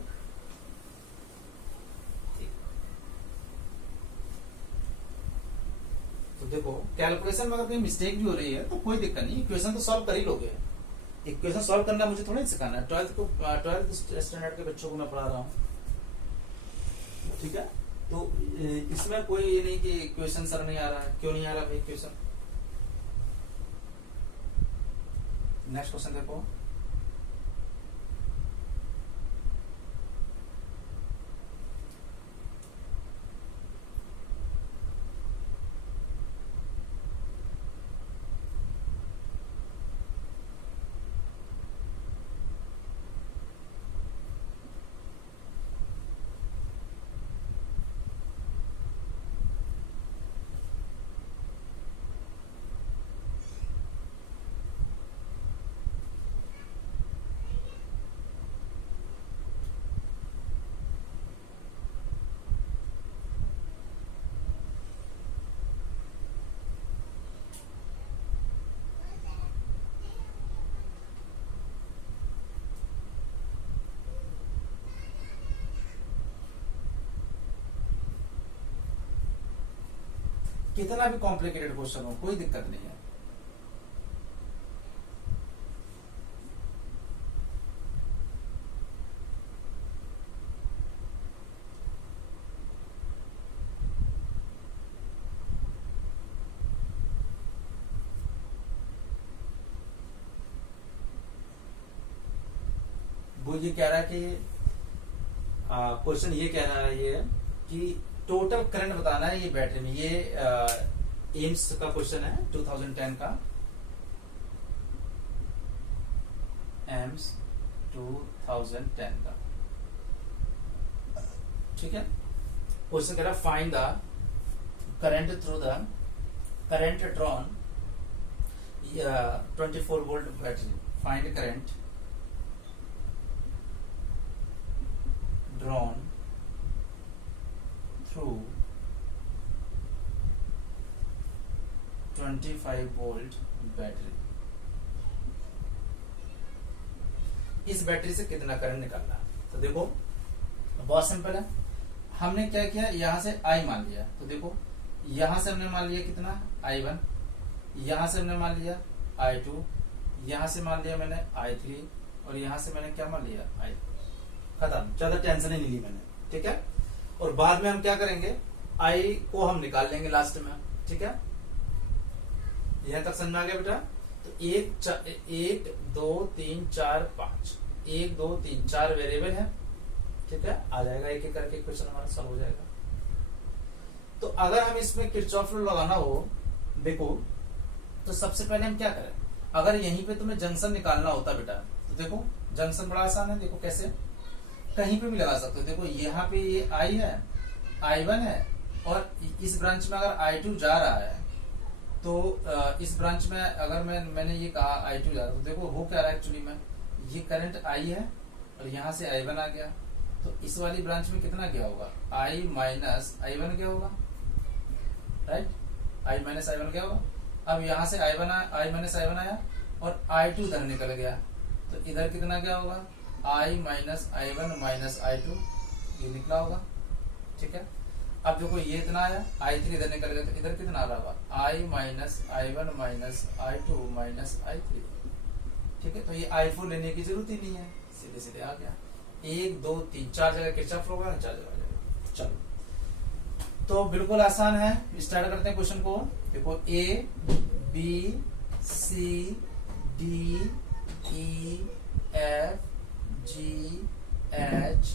तो देखो कैलकुलेशन में अगर कोई मिस्टेक भी हो रही है तो कोई दिक्कत नहीं, इक्वेशन तो सॉल्व कर ही लोगे। इक्वेशन सॉल्व करना मुझे थोड़ा ही सिखाना है, 12th स्टैंडर्ड के बच्चों को मैं पढ़ा रहा हूँ, ठीक है। तो इसमें कोई ये नहीं कि क्वेश्चन सर नहीं आ रहा है। क्यों नहीं आ रहा भाई क्वेश्चन? नेक्स्ट क्वेश्चन देखो। कितना भी कॉम्प्लिकेटेड क्वेश्चन हो कोई दिक्कत नहीं है। वो ये कह रहा है कि क्वेश्चन ये कह रहा है ये कि टोटल करंट बताना है ये बैटरी में। ये एम्स का क्वेश्चन है 2010 का, एम्स 2010 का। ठीक है, क्वेश्चन कह रहा है find the current through the current drawn 24 volt battery. Find current drawn through 25 volt battery. इस बैटरी से कितना करंट निकालना? तो देखो बहुत सिंपल है। हमने क्या किया, यहां से I मान लिया। तो देखो यहां से हमने मान लिया कितना I1, यहां से हमने मान लिया I2, यहां से मान लिया मैंने I3 और यहां से मैंने क्या मान लिया I। खत्म, ज्यादा टेंशन ही नहीं ली मैंने। ठीक है, और बाद में हम क्या करेंगे, आई को हम निकाल लेंगे लास्ट में। ठीक है, यहां तक समझ में आ गया बेटा? तो 1 2 3 4 5 1 2 3 4 वेरिएबल है। ठीक है, आ जाएगा एक एक करके क्वेश्चन हमारा सॉल्व हो जाएगा। तो अगर हम इसमें किरचॉफ लॉ लगाना हो, देखो तो सबसे पहले हम क्या करें, अगर यहीं पे तुम्हें जंक्शन निकालना होता बेटा, तो देखो जंक्शन बड़ा आसान है। देखो कैसे, कहीं पे भी लगा सकते हो। देखो यहाँ पे ये I है, I1 है, और इस ब्रांच में अगर I2 जा रहा है, तो इस ब्रांच में अगर मैंने ये कहा I2 जा रहा है, तो देखो हो क्या रहा है एक्चुअली में, ये करंट I है और यहाँ से I1 आ गया। तो इस वाली ब्रांच में कितना गया होगा, I माइनस I1 गया होगा, राइट? I माइनस I1 गया होगा। अब यहाँ से I माइनस I1 आया और I2 इधर निकल गया, तो इधर कितना गया होगा, I minus I1 minus I2, ये निकला होगा। ठीक है, अब देखो ये इतना आया, I3 इधर निकल गया, तो इधर कितना आ रहा होगा, I minus I1 minus I2 minus I3। ठीक है, तो ये I4 लेने की जरूरत ही नहीं है, सीधे सीधे आ गया। 1 2 3 4 जगह किरचॉफ होगा, 4 जगह आ जाएगा। चलो, तो बिल्कुल आसान है। स्टार्ट करते हैं क्वेश्चन को। देखो A B C D E F G H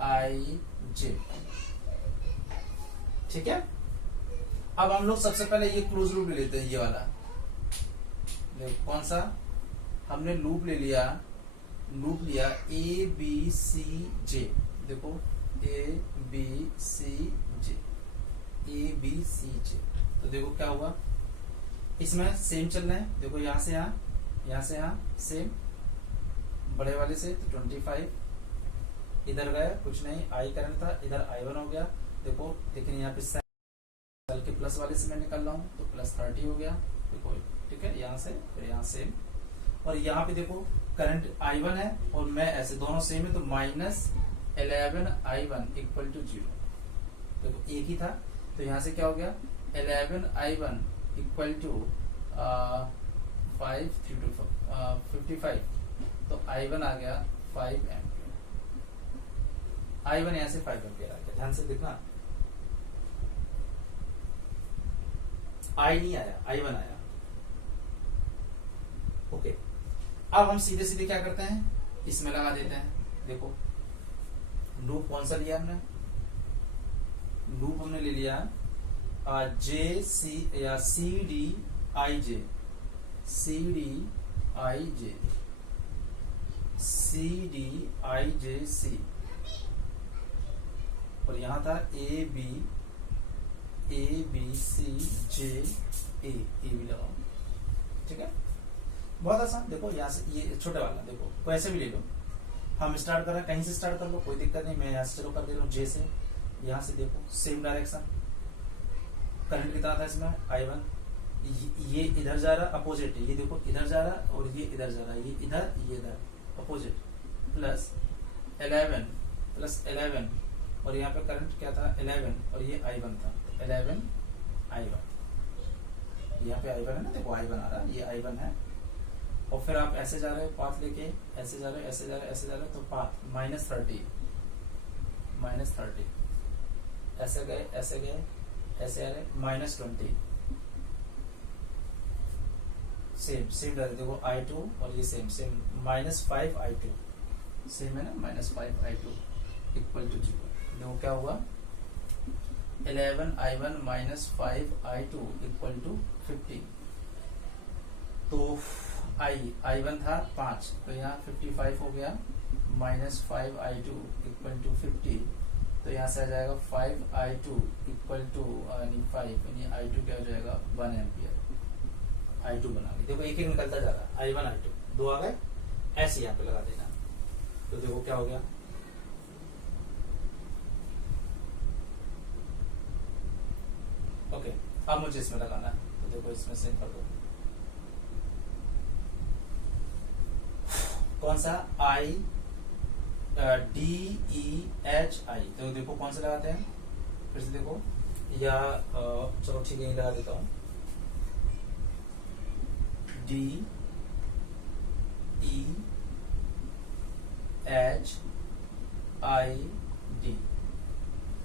I J। ठीक है, अब हम लोग सबसे पहले ये क्लोज लूप ले लेते हैं, ये वाला। देखो कौन सा हमने लूप ले लिया, लूप लिया A B C J। देखो A B C J, A B C J। तो देखो क्या हुआ, इसमें सेम चल रहे हैं। देखो यहां से यहां, यहां से यहां सेम, बड़े वाले से तो 25 इधर गया, कुछ नहीं, I करंट था, इधर I1 हो गया। देखो लेकिन यहाँ पे सेल के प्लस वाले से मैं निकल रहा हूँ, तो प्लस 30 हो गया। देखो ठीक है, यहाँ से फिर यहाँ सेम, और यहाँ पे देखो करंट I1 है और मैं ऐसे दोनों सेम है, तो माइनस 11 I1 इक्वल टू 0। देखो एक ही था, तो यहाँ से क्या हो गया, 11 I1 इक्वल टू 55, तो I1 आ गया 5 एम्पियर। I1 यहाँ से 5 एम्पियर आ गया, ध्यान से देखना। आई नहीं आया, I1 आया। ओके, अब हम सीधे सीधे क्या करते हैं, इसमें लगा देते हैं। देखो लूप कौन सा लिया हमने, लूप हमने ले लिया जे सी या C D I J, C D I J, C D I J C, और यहां था ए बी सी जे ए भी लगाओ। ठीक है, बहुत आसान। देखो यहाँ से ये छोटे वाला देखो, वैसे भी ले लो, हम स्टार्ट कर रहे हैं, कहीं से स्टार्ट कर लो, कोई दिक्कत नहीं। मैं यहाँ से चलो कर दे रहा हूँ जे से, यहाँ से देखो सेम डायरेक्शन, करंट कितना था इसमें I1, ये इधर जा रहा अपोजिट, ये देखो इधर जा रहा और ये इधर जा रहा, ये इधर ये इधर अपोजिट, प्लस 11 और यहाँ पे करंट क्या था 11 और ये I1 था, 11 I1, यहाँ पे I1 है ना, देखो I1 आ रहा है, ये I1 है। और फिर आप ऐसे जा रहे हो पाथ लेके, ऐसे जा रहे हो, ऐसे जा रहे हो, ऐसे जा रहे हो, तो पाथ -30, ऐसे गए, ऐसे गए, ऐसे आ रहे -20, सेम देखो I2 और ये सेम -5 I2, सेम है ना, -5 I2 इक्वल टू 0। देखो क्या हुआ, 11 I1 -5 I2 इक्वल टू 50। तो I1 था 5, तो यहाँ 55 हो गया, -5 I2 इक्वल टू 50, तो यहाँ से आ जाएगा 5 I2 इक्वल टू 5, यानी I2 क्या हो जाएगा 1 एम्पियर, I2 बना गया। देखो एक एक निकलता जा रहा है, I1 I2 दो आ गए, ऐसे यहाँ पे लगा देना। तो देखो क्या हो गया, ओके। अब मुझे इसमें लगाना है, तो देखो इसमें सेम कर दो, कौन सा I DEHI, तो देखो कौन सा लगाते हैं, फिर से देखो, या चलो ठीक है ये लगा देता हूं, DEHI,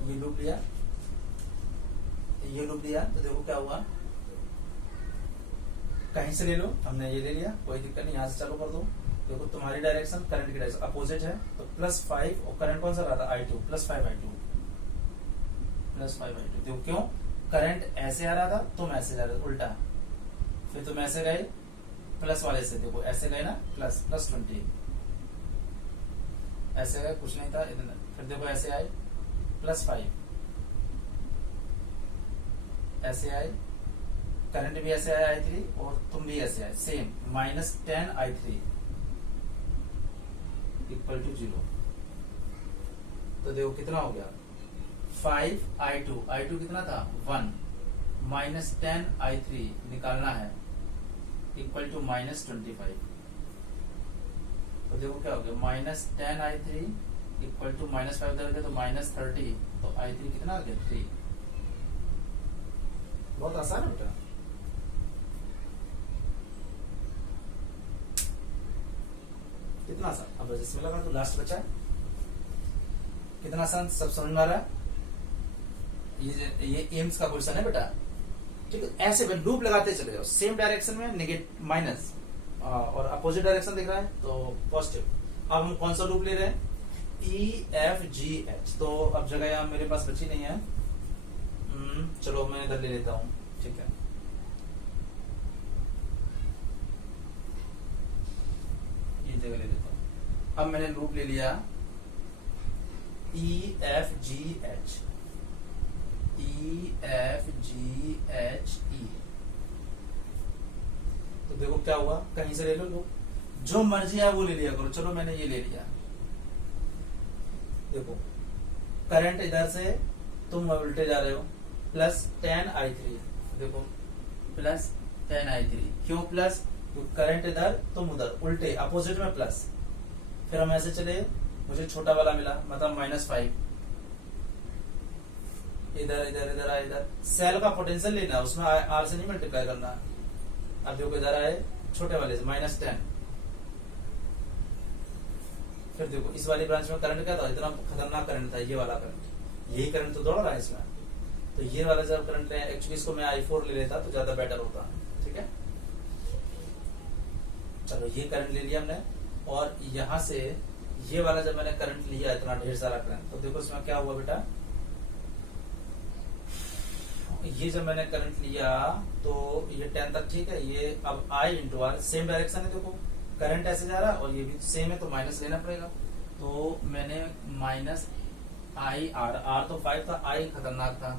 ये लूप लिया, तो देखो क्या हुआ, कहीं से ले लो, हमने ये ले लिया, कोई दिक्कत नहीं, यहां से चालू कर दो। देखो तुम्हारी डायरेक्शन, करंट की डायरेक्शन अपोजिट है, तो +5, और करंट कौन सा रहा था I2, +5 I2। देखो क्यों, करंट ऐसे आ रहा था, तुम ऐसे जा रहे थे उल्टा, फिर तुम ऐसे गए प्लस वाले से, देखो ऐसे गए ना, +20, ऐसे गए, कुछ नहीं था इधर, फिर देखो ऐसे आए +5, ऐसे आए, करंट भी ऐसे आया I3 और तुम भी ऐसे आए, सेम -10 I3 इक्वल टू 0। तो देखो कितना हो गया, 5 I2 कितना था 1, -10 I3 निकालना है, इक्वल टू -25। तो देखो क्या हो गया, -10 I3 इक्वल टू -5 उधर गया, तो -30, तो I3 कितना आ गया 3। बहुत आसान है बेटा, कितना आसान। अब इसमें लगा तो लास्ट बचा, कितना आसान, सब समझ में आ रहा है। ये एम्स का क्वेश्चन है बेटा, ठीक है। ऐसे लूप लगाते चले जाओ, सेम डायरेक्शन में नेगेटिव माइनस, और अपोजिट डायरेक्शन दिख रहा है तो पॉजिटिव। अब हम कौन सा लूप ले रहे हैं, EFGH। तो अब जगह यहाँ मेरे पास बची नहीं है, चलो मैं इधर ले लेता हूँ, ठीक है। ये जगह ले लेता हूँ। अब मैंने लूप ले लिया EFGH, तो देखो क्या हुआ, कहीं से ले लो लूप, जो मर्जी है वो ले लिया करो। चलो मैंने ये ले लिया, देखो करंट इधर से तुम उल्टे जा रहे हो, +10 I3, देखो +10 I3, क्यों प्लस, करंट इधर तुम उधर, उल्टे अपोजिट में प्लस। फिर हम ऐसे चले, मुझे छोटा वाला मिला, मतलब -5, इधर इधर इधर आए, इधर सेल का पोटेंशियल लेना, उसमें R से नहीं मल्टीप्लाई करना। अब देखो इधर आए छोटे वाले से -10, फिर देखो इस वाली ब्रांच में करंट क्या था, इतना खतरनाक करंट था, ये वाला करंट, यही करंट तो दौड़ रहा है इसमें, तो ये वाला जब करंट ले, एक्चुअली इसको मैं I4 ले लेता तो ज्यादा बेटर होता। ठीक है, चलो ये करंट ले लिया हमने, और यहां से ये वाला जब मैंने करंट लिया इतना ढेर सारा करंट, तो देखो इसमें क्या हुआ बेटा, ये जब मैंने करंट लिया तो ये 10 तक ठीक है, ये अब I into R same direction है, देखो करंट ऐसे जा रहा है और ये भी सेम है तो माइनस लेना पड़ेगा। तो मैंने माइनस आई आर, आर तो 5 था, आई खतरनाक था,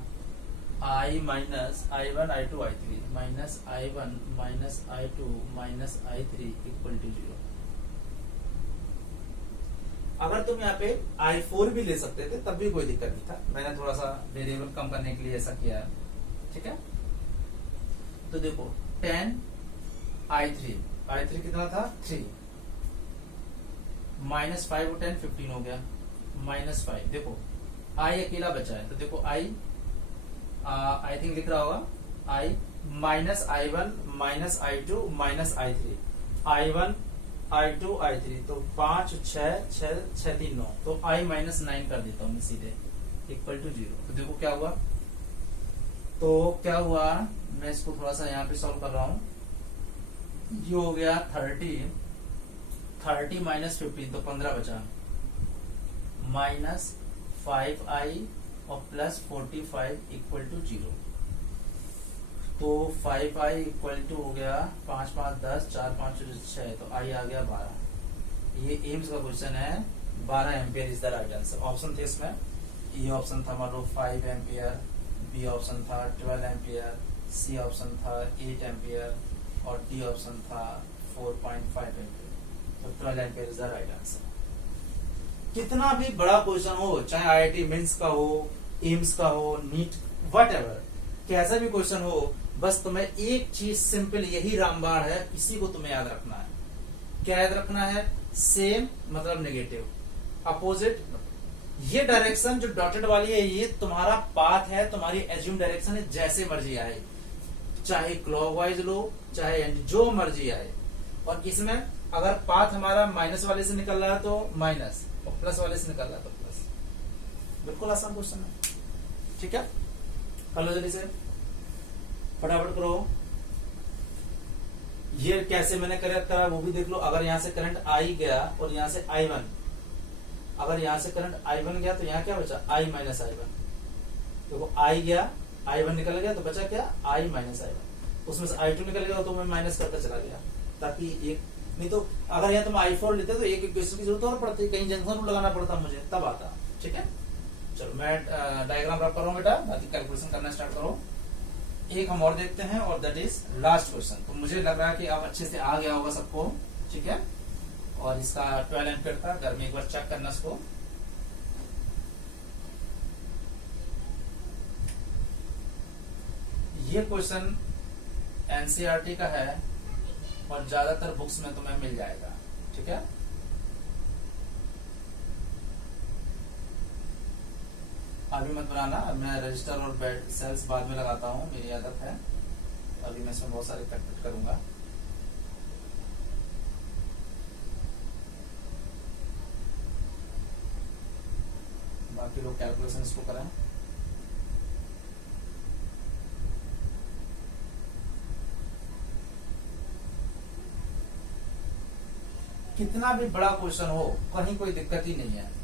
I minus I1 I2 I3 minus I1 minus I2 minus I3 equal to 0। अगर तुम यहाँ पे I4 भी ले सकते थे तब भी कोई दिक्कत नहीं था, मैंने थोड़ा सा वेरिएबल कम करने के लिए ऐसा किया है। ठीक है, तो देखो 10 I3 कितना था 3, माइनस 5 और 10 15 हो गया, माइनस 5, देखो I अकेला बचा है, तो देखो आई थिंक लिख रहा होगा I minus I1 minus I2 minus I3, I1 I2 I3, तो 5 6 6 6 3 9, तो I माइनस 9 कर देता हूँ मैं सीधे इक्वल टू 0। तो देखो क्या हुआ, तो क्या हुआ, मैं इसको थोड़ा सा यहाँ पे सॉल्व कर रहा हूँ, ये हो गया 30 माइनस 15 तो 15 बचा, माइनस 5i और प्लस 45 इक्वल टू 0। तो 5i इक्वल टू हो गया 5 5 10 4 5 6, तो i आ गया 12। ये एम्स का क्वेश्चन है, 12 ampere is the right answer. Option थे इसमें, ए ऑप्शन था मान लो 5 एम्पियर, बी ऑप्शन था 12 एम्पियर, सी ऑप्शन था 8 एम्पियर और डी ऑप्शन था 4.5 एम्पियर। तो 12 ampere is the right answer. कितना भी बड़ा क्वेश्चन हो, चाहे आईआईटी मेंस का हो, एम्स का हो, नीट, व्हाटएवर, कैसा भी क्वेश्चन हो, बस तुम्हें एक चीज सिंपल यही रामबाण है, इसी को तुम्हें याद रखना है। क्या याद रखना है, सेम मतलब नेगेटिव, अपोजिट। ये डायरेक्शन जो डॉटेड वाली है ये तुम्हारा पाथ है, तुम्हारी एज्यूम डायरेक्शन है, जैसे मर्जी आए, चाहे क्लॉकवाइज लो चाहे जो मर्जी आए। और इसमें अगर पाथ हमारा माइनस वाले से निकल रहा है तो माइनस, और प्लस वाले से निकल रहा है तो प्लस। बिल्कुल आसान क्वेश्चन है। ठीक है, कर लो जल्दी से, फटाफट करो। ये कैसे मैंने करा वो भी देख लो। अगर यहां से करंट आई गया और यहां से I1, अगर यहां से करंट I1 गया तो यहां क्या बचा, I माइनस I1। देखो I गया, I1 निकल गया तो बचा क्या, I माइनस I1। उसमें से I2 निकल गया तो मैं माइनस करता चला गया, ताकि एक, नहीं तो अगर यहाँ तुम I4 लेते तो एक इक्वेशन की जरूरत और पड़ती, कहीं जंक्शन लगाना पड़ता मुझे, तब आता। ठीक है, चलो मैं डायग्राम रख कर रहा हूँ बेटा, बाकी कैलकुलेशन करना स्टार्ट करो। एक हम और देखते हैं और दैट इज लास्ट क्वेश्चन। तो मुझे लग रहा है कि अब अच्छे से आ गया होगा सबको। ठीक है, और इसका 12 एम्पियर था, घर में एक बार चेक करना इसको। ये क्वेश्चन एनसीईआरटी का है और ज्यादातर बुक्स में तुम्हें मिल जाएगा। ठीक है, अभी मत बनाना, मैं रजिस्टर और बेड सेल्स बाद में लगाता हूँ, मेरी आदत है। अभी मैं इसमें बहुत सारे कट करूंगा। बाकी लोग कैलकुलेशन इसको करें। कितना भी बड़ा क्वेश्चन हो, कहीं कोई दिक्कत ही नहीं है।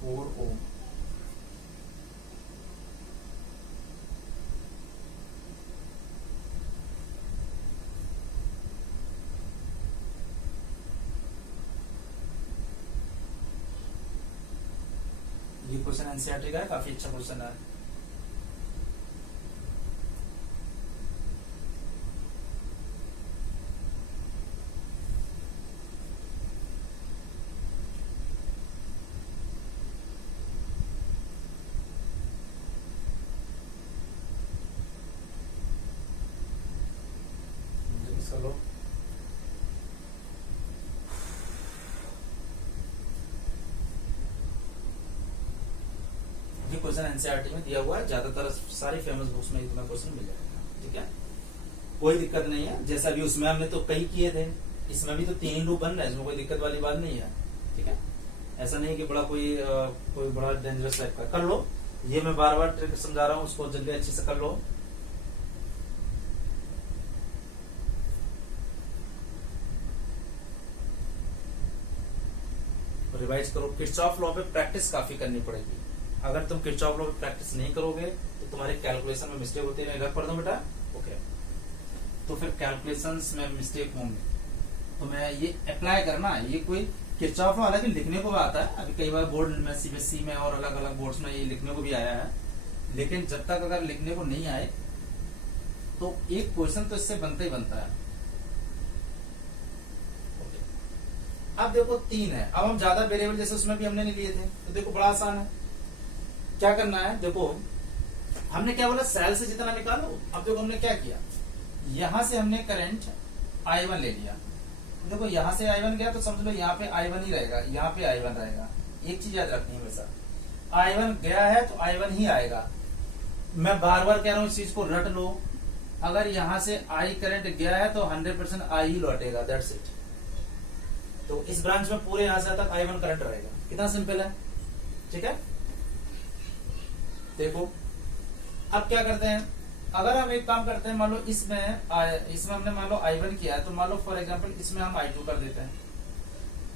4 ओम, ये क्वेश्चन एनसीईआरटी का है, काफी अच्छा क्वेश्चन है। चलो ये क्वेश्चन एनसीईआरटी में दिया हुआ है, ज्यादातर सारी फेमस बुक्स में तुम्हें क्वेश्चन मिल जाएगा। ठीक है, कोई दिक्कत नहीं है। जैसा भी उसमें हमने तो कई किए थे, इसमें भी तो 3 लूप बन रहा है, इसमें कोई दिक्कत वाली बात नहीं है। ठीक है, ऐसा नहीं कि बड़ा कोई बड़ा डेंजरस टाइप का। कर लो, ये मैं बार बार ट्रिक समझा रहा हूँ, उसको जल्दी अच्छे से कर लो। रिवाइज करो। किरचॉफ लॉ पे प्रैक्टिस काफी करनी पड़ेगी। अगर तुम किरचॉफ लॉ पे प्रैक्टिस नहीं करोगे तो तुम्हारे कैलकुलेशन में मिस्टेक होती है। मैं पढ़ दूं बेटा? ओके, तो फिर कैलकुलेशंस में मिस्टेक होंगे। तो मैं ये अप्लाई करना, ये कोई किरचॉफ लॉ हालांकि लिखने को भी आता है, अभी कई बार बोर्ड में सीबीएसई में और अलग अलग बोर्ड्स में ये लिखने को भी आया है, लेकिन जब तक अगर लिखने को नहीं आए तो एक क्वेश्चन तो इससे बनता ही बनता है। अब देखो 3 है, अब हम ज्यादा वेरिएबल जैसे उसमें भी हमने नहीं लिए थे, तो देखो बड़ा आसान है। क्या करना है, देखो हमने क्या बोला, सेल से जितना निकालो। अब देखो हमने क्या किया, यहां से हमने करंट I1 ले लिया। देखो यहां से I1 गया तो समझ लो यहाँ पे I1 ही रहेगा, यहाँ पे I1 रहेगा। एक चीज याद रखनी है हमेशा, I1 गया है तो I1 ही आएगा। मैं बार बार कह रहा हूँ इस चीज को रट लो। अगर यहां से I करंट गया है तो 100% I ही लौटेगा, दैट्स इट। तो इस ब्रांच में पूरे यहां से तक I1 करंट रहेगा। कितना सिंपल है, ठीक है। देखो अब क्या करते हैं, अगर हम एक काम करते हैं, मान लो इसमें हमने मान लो I1 किया है, तो मान लो फॉर एग्जांपल इसमें हम I2 कर देते हैं।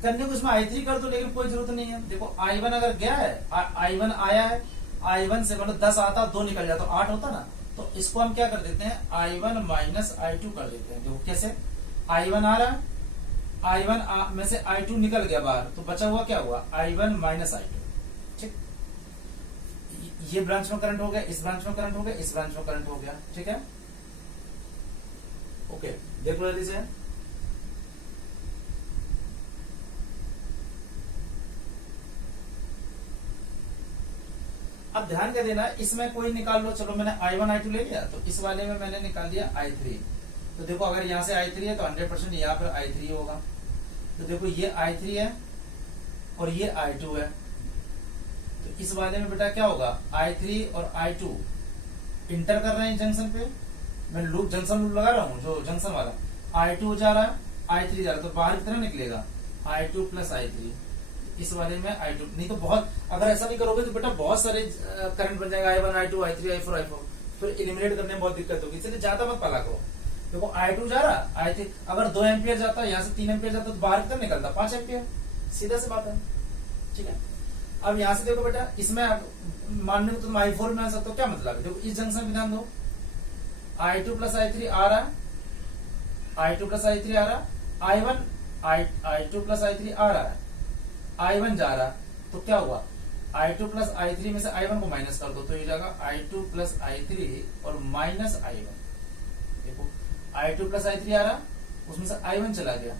करने को इसमें I3 कर दो, लेकिन कोई जरूरत नहीं है। देखो I1 अगर गया है, I1 आया है, I1 से मतलब 10 आता, 2 निकल जाता तो 8 होता ना। तो इसको हम क्या कर देते हैं, I1 माइनस I2 कर देते हैं। देखो कैसे, I1 आ रहा है, I1 में से I2 निकल गया बाहर, तो बचा हुआ क्या हुआ, I1 माइनस I2। ठीक, ये ब्रांच में करंट हो गया, इस ब्रांच में करंट हो गया, इस ब्रांच में करंट हो गया। ठीक है, ओके। देख लो जल्दी से। अब ध्यान क्या देना, इसमें कोई निकाल लो। चलो मैंने I1 I2 ले लिया, तो इस वाले में मैंने निकाल दिया I3। तो देखो अगर यहां से I3 है तो 100% यहाँ पर I3 होगा। तो देखो ये I3 है और ये I2 है, तो इस वाले में बेटा क्या होगा, I3 और I2 इंटर कर रहे हैं जंक्शन पे। मैं जंक्शन लूप लगा रहा हूँ, जो जंक्शन वाला I2 जा रहा है, I3 जा रहा है, तो बाहर कितना निकलेगा, I2 प्लस I3। इस वाले में I2 नहीं तो बहुत, अगर ऐसा नहीं करोगे तो बेटा बहुत सारे करंट बन जाएगा, I1 I2 I3 I4 I4, फिर एलिमिनेट करने में बहुत दिक्कत होगी। इसलिए ज्यादा मत पाला करो। देखो I2 जा रहा, I3 अगर 2 एम्पियर जाता है, यहाँ से 3 एम्पियर जाता तो बाहर कितना निकलता, 5 एम्पियर। सीधा सी बात है, ठीक है। अब यहां से देखो बेटा, इसमें मानने को तुम I4 में आ सकते हो, क्या मतलब है। देखो इस जंक्शन में ध्यान दो, I2 प्लस I3 आ रहा, I2 प्लस I3 आ रहा, I2 प्लस I3 आ रहा है, I1 जा रहा, तो क्या हुआ, I2 प्लस I3 में से I1 को माइनस कर दो, तो ये जाएगा I2 प्लस I3 और माइनस I1। देखो I2 प्लस I3 आ रहा, उसमें से I1 चला गया,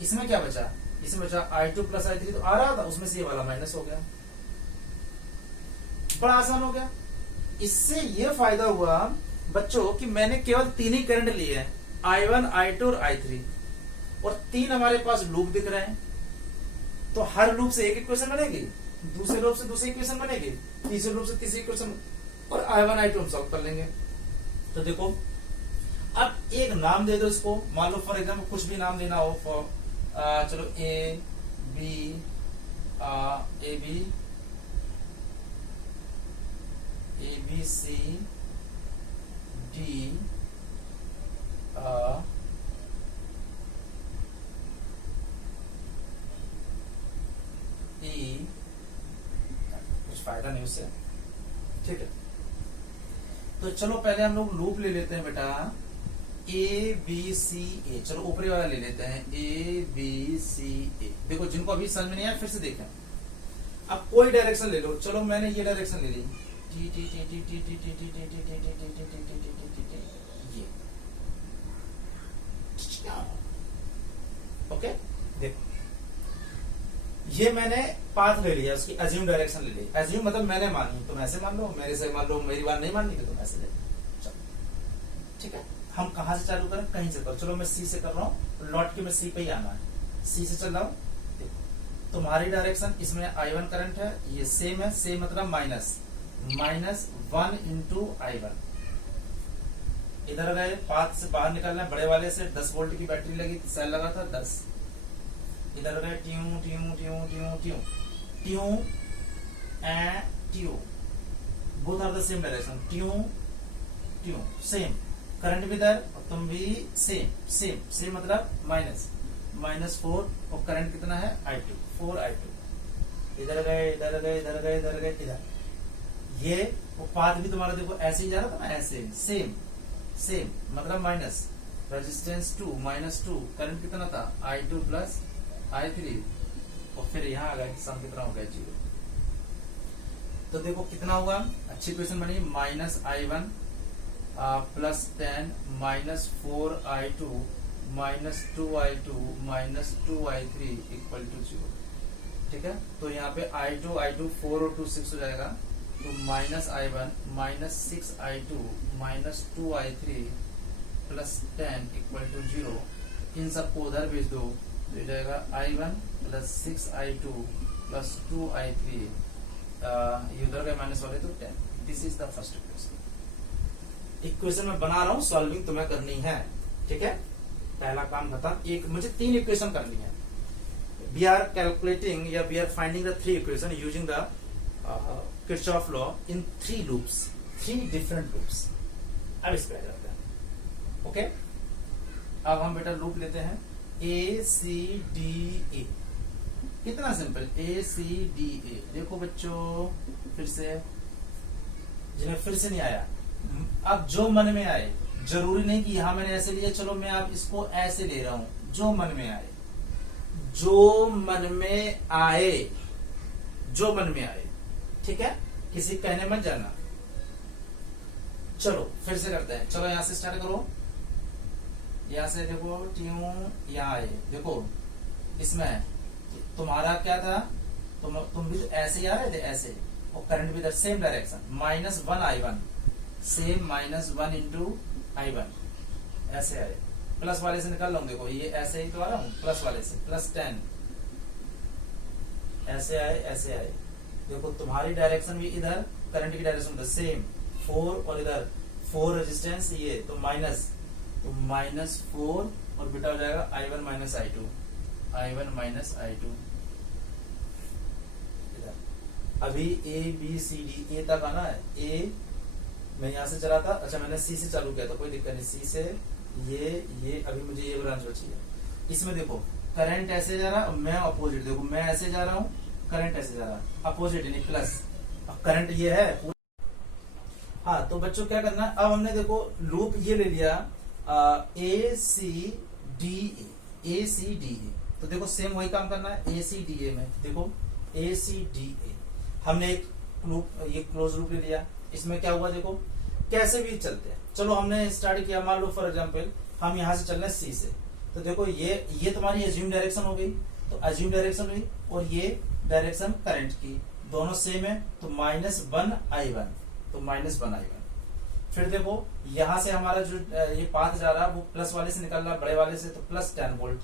इसमें क्या बचा, इसमें बचा I2 प्लस I3 तो आ रहा था, उसमें से ये वाला माइनस हो गया। बड़ा आसान हो गया। इससे ये फायदा हुआ बच्चों कि मैंने केवल 3 ही करंट लिए हैं, I1 I2 और I3, और 3 हमारे पास लूप दिख रहे हैं। तो हर लूप से एक इक्वेशन बनेगी, दूसरे लूप से दूसरी इक्वेशन बनेगी, तीसरे लूप से तीसरी इक्वेशन, और I1 I2 हम सॉल्व कर लेंगे। तो देखो अब एक नाम दे दो इसको, मान लो फॉर एग्जाम्पल कुछ भी नाम देना हो, चलो A B C D E, कुछ फायदा नहीं उससे, ठीक है। तो चलो पहले हम लोग लूप ले लेते हैं बेटा, A B C A। चलो ऊपरी वाला ले लेते हैं, A B C A। देखो जिनको अभी समझ में नहीं आया फिर से देखें। अब कोई डायरेक्शन ले लो, चलो मैंने ये डायरेक्शन ले ली, ये, ओके। देखो ये मैंने पाथ ले लिया, उसकी अज्यूम डायरेक्शन ले ली। अज्यूम मतलब मैंने मानी, तुम ऐसे मान लो, मेरे से मान लो, मेरी बात नहीं माननी तो तुम ऐसे ले लो, ठीक है। हम कहां से चालू करें, कहीं से करो। चलो मैं सी से कर रहा हूँ, लौट के मैं सी पे ही आना है, सी से चल रहा हूँ। तुम्हारी डायरेक्शन, इसमें I1 करंट है, ये सेम है, सेम मतलब माइनस 1 इंटू I1। इधर गए, पाथ से बाहर निकलना है, बड़े वाले से 10 वोल्ट की बैटरी लगी, सेल लगा था 10, इधर गए two two two two two, two and two, both are the same direction, two two same, current भी इधर और तुम भी सेम सेम सेम, मतलब -4, और करंट कितना है I2, 4I2, इधर गए इधर गए इधर गए इधर गए इधर, ये वो पाथ भी तुम्हारा देखो ऐसे ही जा रहा था ना, ऐसे सेम सेम, मतलब माइनस रेजिस्टेंस 2 -2, करंट कितना था I2 प्लस I3, और फिर यहाँ आ गए, सम कितना हो गया 0। तो देखो कितना हुआ, अच्छी इक्वेशन बनी, -I1 plus 10 -4I2 -2I2 -2I3 equal to 0। ठीक है, तो यहाँ पे I2 4 और 2 6 हो जाएगा, तो -I1 -6I2 -2I3 plus 10 equal to 0। इन सबको उधर भेज दो, तो हो जाएगा I1 plus 6I2 plus 2I3, ये उधर गए माइनस वाले, तो 10। This is the first equation. Equation में बना रहा हूं, सॉल्विंग तुम्हें करनी है। ठीक है, पहला काम खत्म। एक मुझे 3 इक्वेशन करनी है। वी आर कैलकुलेटिंग या we are finding the 3 equation using the Kirchhoff law in 3 loops, 3 different loops. अब इस पे आ जाते हैं। ओके, अब हम बेटा लूप लेते हैं ACDA। कितना सिंपल, ACDA। देखो बच्चों, फिर से जिन्हें फिर से नहीं आया, अब जो मन में आए, जरूरी नहीं कि यहां मैंने ऐसे लिया, चलो मैं आप इसको ऐसे ले रहा हूं, जो मन में आए, जो मन में आए, जो मन में आए। ठीक है, किसी कहने मत जाना। चलो फिर से करते हैं, चलो यहां से स्टार्ट करो, यहां से देखो ट्यू यहाँ आए, देखो इसमें तुम्हारा क्या था, तुम भी तो ऐसे ही आ रहे थे, ऐसे, और करंट भी इधर same direction, -1I1 same -1 into I1, ऐसे आए, प्लस वाले से निकाल लूंगा। देखो ये ऐसे ही तो आ रहा हूं, प्लस वाले से प्लस 10, ऐसे आए ऐसे आए। देखो तुम्हारी डायरेक्शन भी इधर, करंट की डायरेक्शन उधर सेम, 4 और इधर 4 रेजिस्टेंस, ये तो -4, और बेटा हो जाएगा I1 -I2, I1 -I2। अभी ABCD A तक आना है। A मैं यहां से चला था, अच्छा मैंने C से चालू किया था, कोई दिक्कत नहीं, C से ये अभी मुझे ये ब्रांच बची है। इसमें देखो करंट ऐसे जा रहा है, मैं अपोजिट, देखो मैं ऐसे जा रहा हूँ, करंट ऐसे जा रहा है, अपोजिट यानी प्लस, अब करंट ये है। हाँ, तो बच्चों क्या करना है, अब हमने देखो लूप ये ले लिया ACDA, तो देखो सेम वही काम करना है ACDA में। देखो ACDA हमने एक लूप, ये क्लोज लूप ले लिया, इसमें क्या हुआ देखो, कैसे भी चलते हैं। चलो हमने स्टार्ट किया, मान लो फॉर एग्जांपल हम यहां से चल रहे हैं C से, तो देखो ये तुम्हारी एज्यूम डायरेक्शन हो गई, तो एज्यूम डायरेक्शन हुई, और ये डायरेक्शन करंट की, दोनों सेम है, तो -1I1, तो -1I1। फिर देखो यहां से हमारा जो ये पाथ जा रहा है वो प्लस वाले से निकल रहा है, बड़े वाले से, तो प्लस 10 वोल्ट।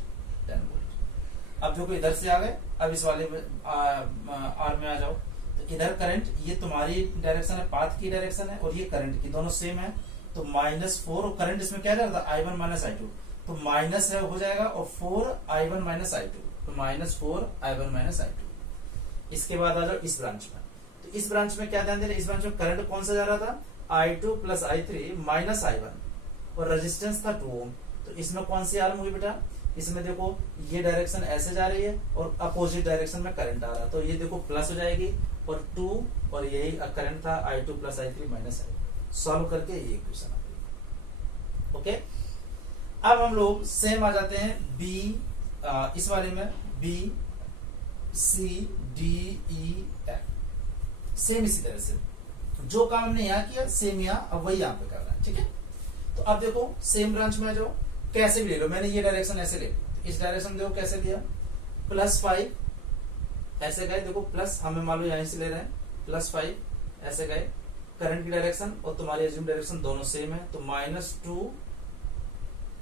अब देखो इधर से आ गए, अब इस वाले आर में आ जाओ, तो इधर करंट, ये तुम्हारी डायरेक्शन है, पाथ की डायरेक्शन है, और ये करंट की, दोनों सेम है, तो -4, और करंट इसमें क्या जा रहा था I1 -I2, तो माइनस है हो जाएगा, और 4I1 -I2, तो -4I1 -I2। इसके बाद आ जाओ इस ब्रांच में, तो इस ब्रांच में क्या ध्यान देना, इस ब्रांच में करंट कौन सा जा रहा था I2 प्लस I3 -I1, और रेजिस्टेंस था 2 ओम, तो इसमें कौन सी आर्म हुई बेटा, इसमें देखो ये डायरेक्शन ऐसे जा रही है, और अपोजिट डायरेक्शन में करंट आ रहा है, तो ये देखो प्लस हो जाएगी, और 2, और यही करंट था I2 plus I3 -I1। Solve करके ये इक्वेशन आ गई। ओके, अब हम लोग सेम आ जाते हैं B, इस वाले में B C D E F, same इसी तरह से जो काम हमने यहाँ किया, सेम यहाँ अब वही यहाँ पे कर रहा है। ठीक है, तो अब देखो सेम ब्रांच में आ जाओ, कैसे भी ले लो, मैंने ये डायरेक्शन ऐसे ले ली, इस डायरेक्शन देखो कैसे लिया, +5 ऐसे गए, देखो प्लस हमें मान लो यहीं से ले रहे हैं, +5 ऐसे गए, करंट की डायरेक्शन और तुम्हारी एज्यूम डायरेक्शन दोनों सेम है, तो -2,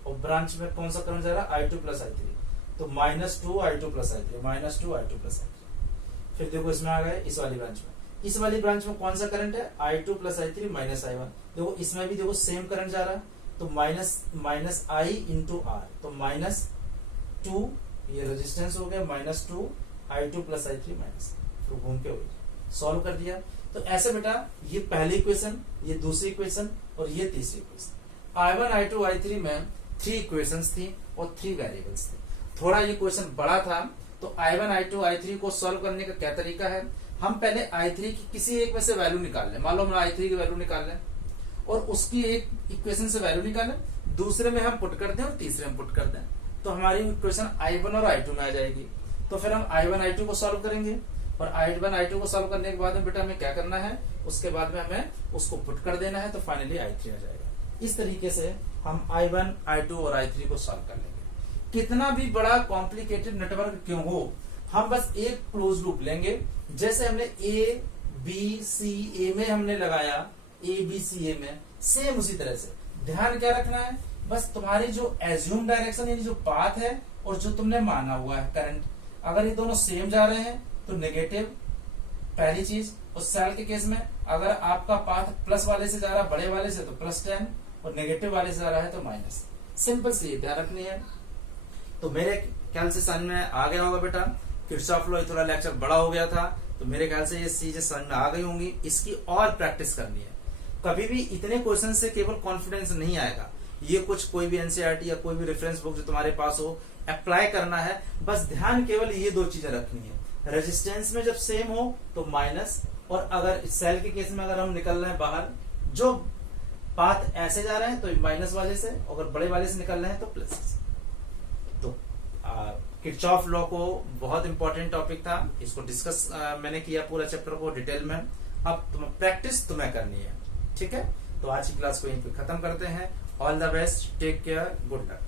और ब्रांच में कौन सा करंट जा रहा है I2 प्लस I3, तो -2I2 plus I3, -2I2 plus I3। फिर देखो इसमें आ गए इस वाली ब्रांच में, इस वाली ब्रांच में कौन सा करंट है I2 प्लस I3 -I1, देखो इसमें भी देखो सेम करंट जा रहा है, तो माइनस I इंटू R, तो -2, ये रेजिस्टेंस हो गया, -2 I2 प्लस I3 माइनस, फिर घूम के सॉल्व कर दिया। तो ऐसे बेटा ये पहली इक्वेशन, ये दूसरी इक्वेशन और ये तीसरी इक्वेशन। I1 I2 I3 में 3 इक्वेशंस थी और 3 वेरिएबल्स थे। थोड़ा ये क्वेश्चन बड़ा था, तो I1 I2 I3 को सॉल्व करने का क्या तरीका है, हम पहले I3 की किसी एक में से वैल्यू निकाल लें। मान लो हम I3 की वैल्यू निकाल लें और उसकी एक इक्वेशन से वैल्यू निकालें, दूसरे में हम पुट कर दें और तीसरे में पुट कर दें, तो हमारी इक्वेशन I1 और I2 में आ जाएगी। तो फिर हम I1 I2 को सॉल्व करेंगे और I1 I2 को सॉल्व करने के बाद में बेटा हमें क्या करना है, उसके बाद में हमें उसको पुट कर देना है, तो फाइनली I3 आ जाएगा। इस तरीके से हम I1 I2 और I3 को सॉल्व कर लेंगे। कितना भी बड़ा कॉम्प्लिकेटेड नेटवर्क क्यों हो, हम बस एक क्लोज लूप लेंगे। जैसे हमने ए बी सी ए में हमने लगाया, ए बी सी ए में सेम उसी तरह से ध्यान क्या रखना है, बस तुम्हारी जो एज्यूम डायरेक्शन यानी जो पाथ है और जो तुमने माना हुआ है करंट, अगर ये दोनों सेम जा रहे हैं तो नेगेटिव पहली चीज। और सेल के केस में अगर आपका पाथ प्लस वाले से जा रहा है, बड़े वाले से, तो +10 और नेगेटिव वाले से जा रहा है तो माइनस। सिंपल सी ध्यान रखनी है। तो मेरे ख्याल से समझ में आ गया होगा बेटा। किरचॉफ लॉ थोड़ा लेक्चर बड़ा हो गया था, तो मेरे ख्याल से ये चीजें समझ में आ गई होंगी। इसकी और प्रैक्टिस करनी है। कभी भी इतने क्वेश्चन से केवल कॉन्फिडेंस नहीं आएगा। ये कुछ कोई भी एनसीईआरटी या कोई भी रेफरेंस बुक जो तुम्हारे पास हो, अप्लाई करना है। बस ध्यान केवल ये 2 चीजें रखनी है, रेजिस्टेंस में जब सेम हो तो माइनस, और अगर सेल के केस में अगर हम निकल रहे हैं बाहर, जो पाथ ऐसे जा रहे हैं तो माइनस वाले से, अगर बड़े वाले से निकल रहे हैं तो प्लस से। तो किरचॉफ लॉ को बहुत इंपॉर्टेंट टॉपिक था, इसको डिस्कस मैंने किया पूरा चैप्टर को डिटेल में। अब प्रैक्टिस तुम्हें करनी है, ठीक है। तो आज की क्लास को यहीं पे खत्म करते हैं। All the best, take care, good luck.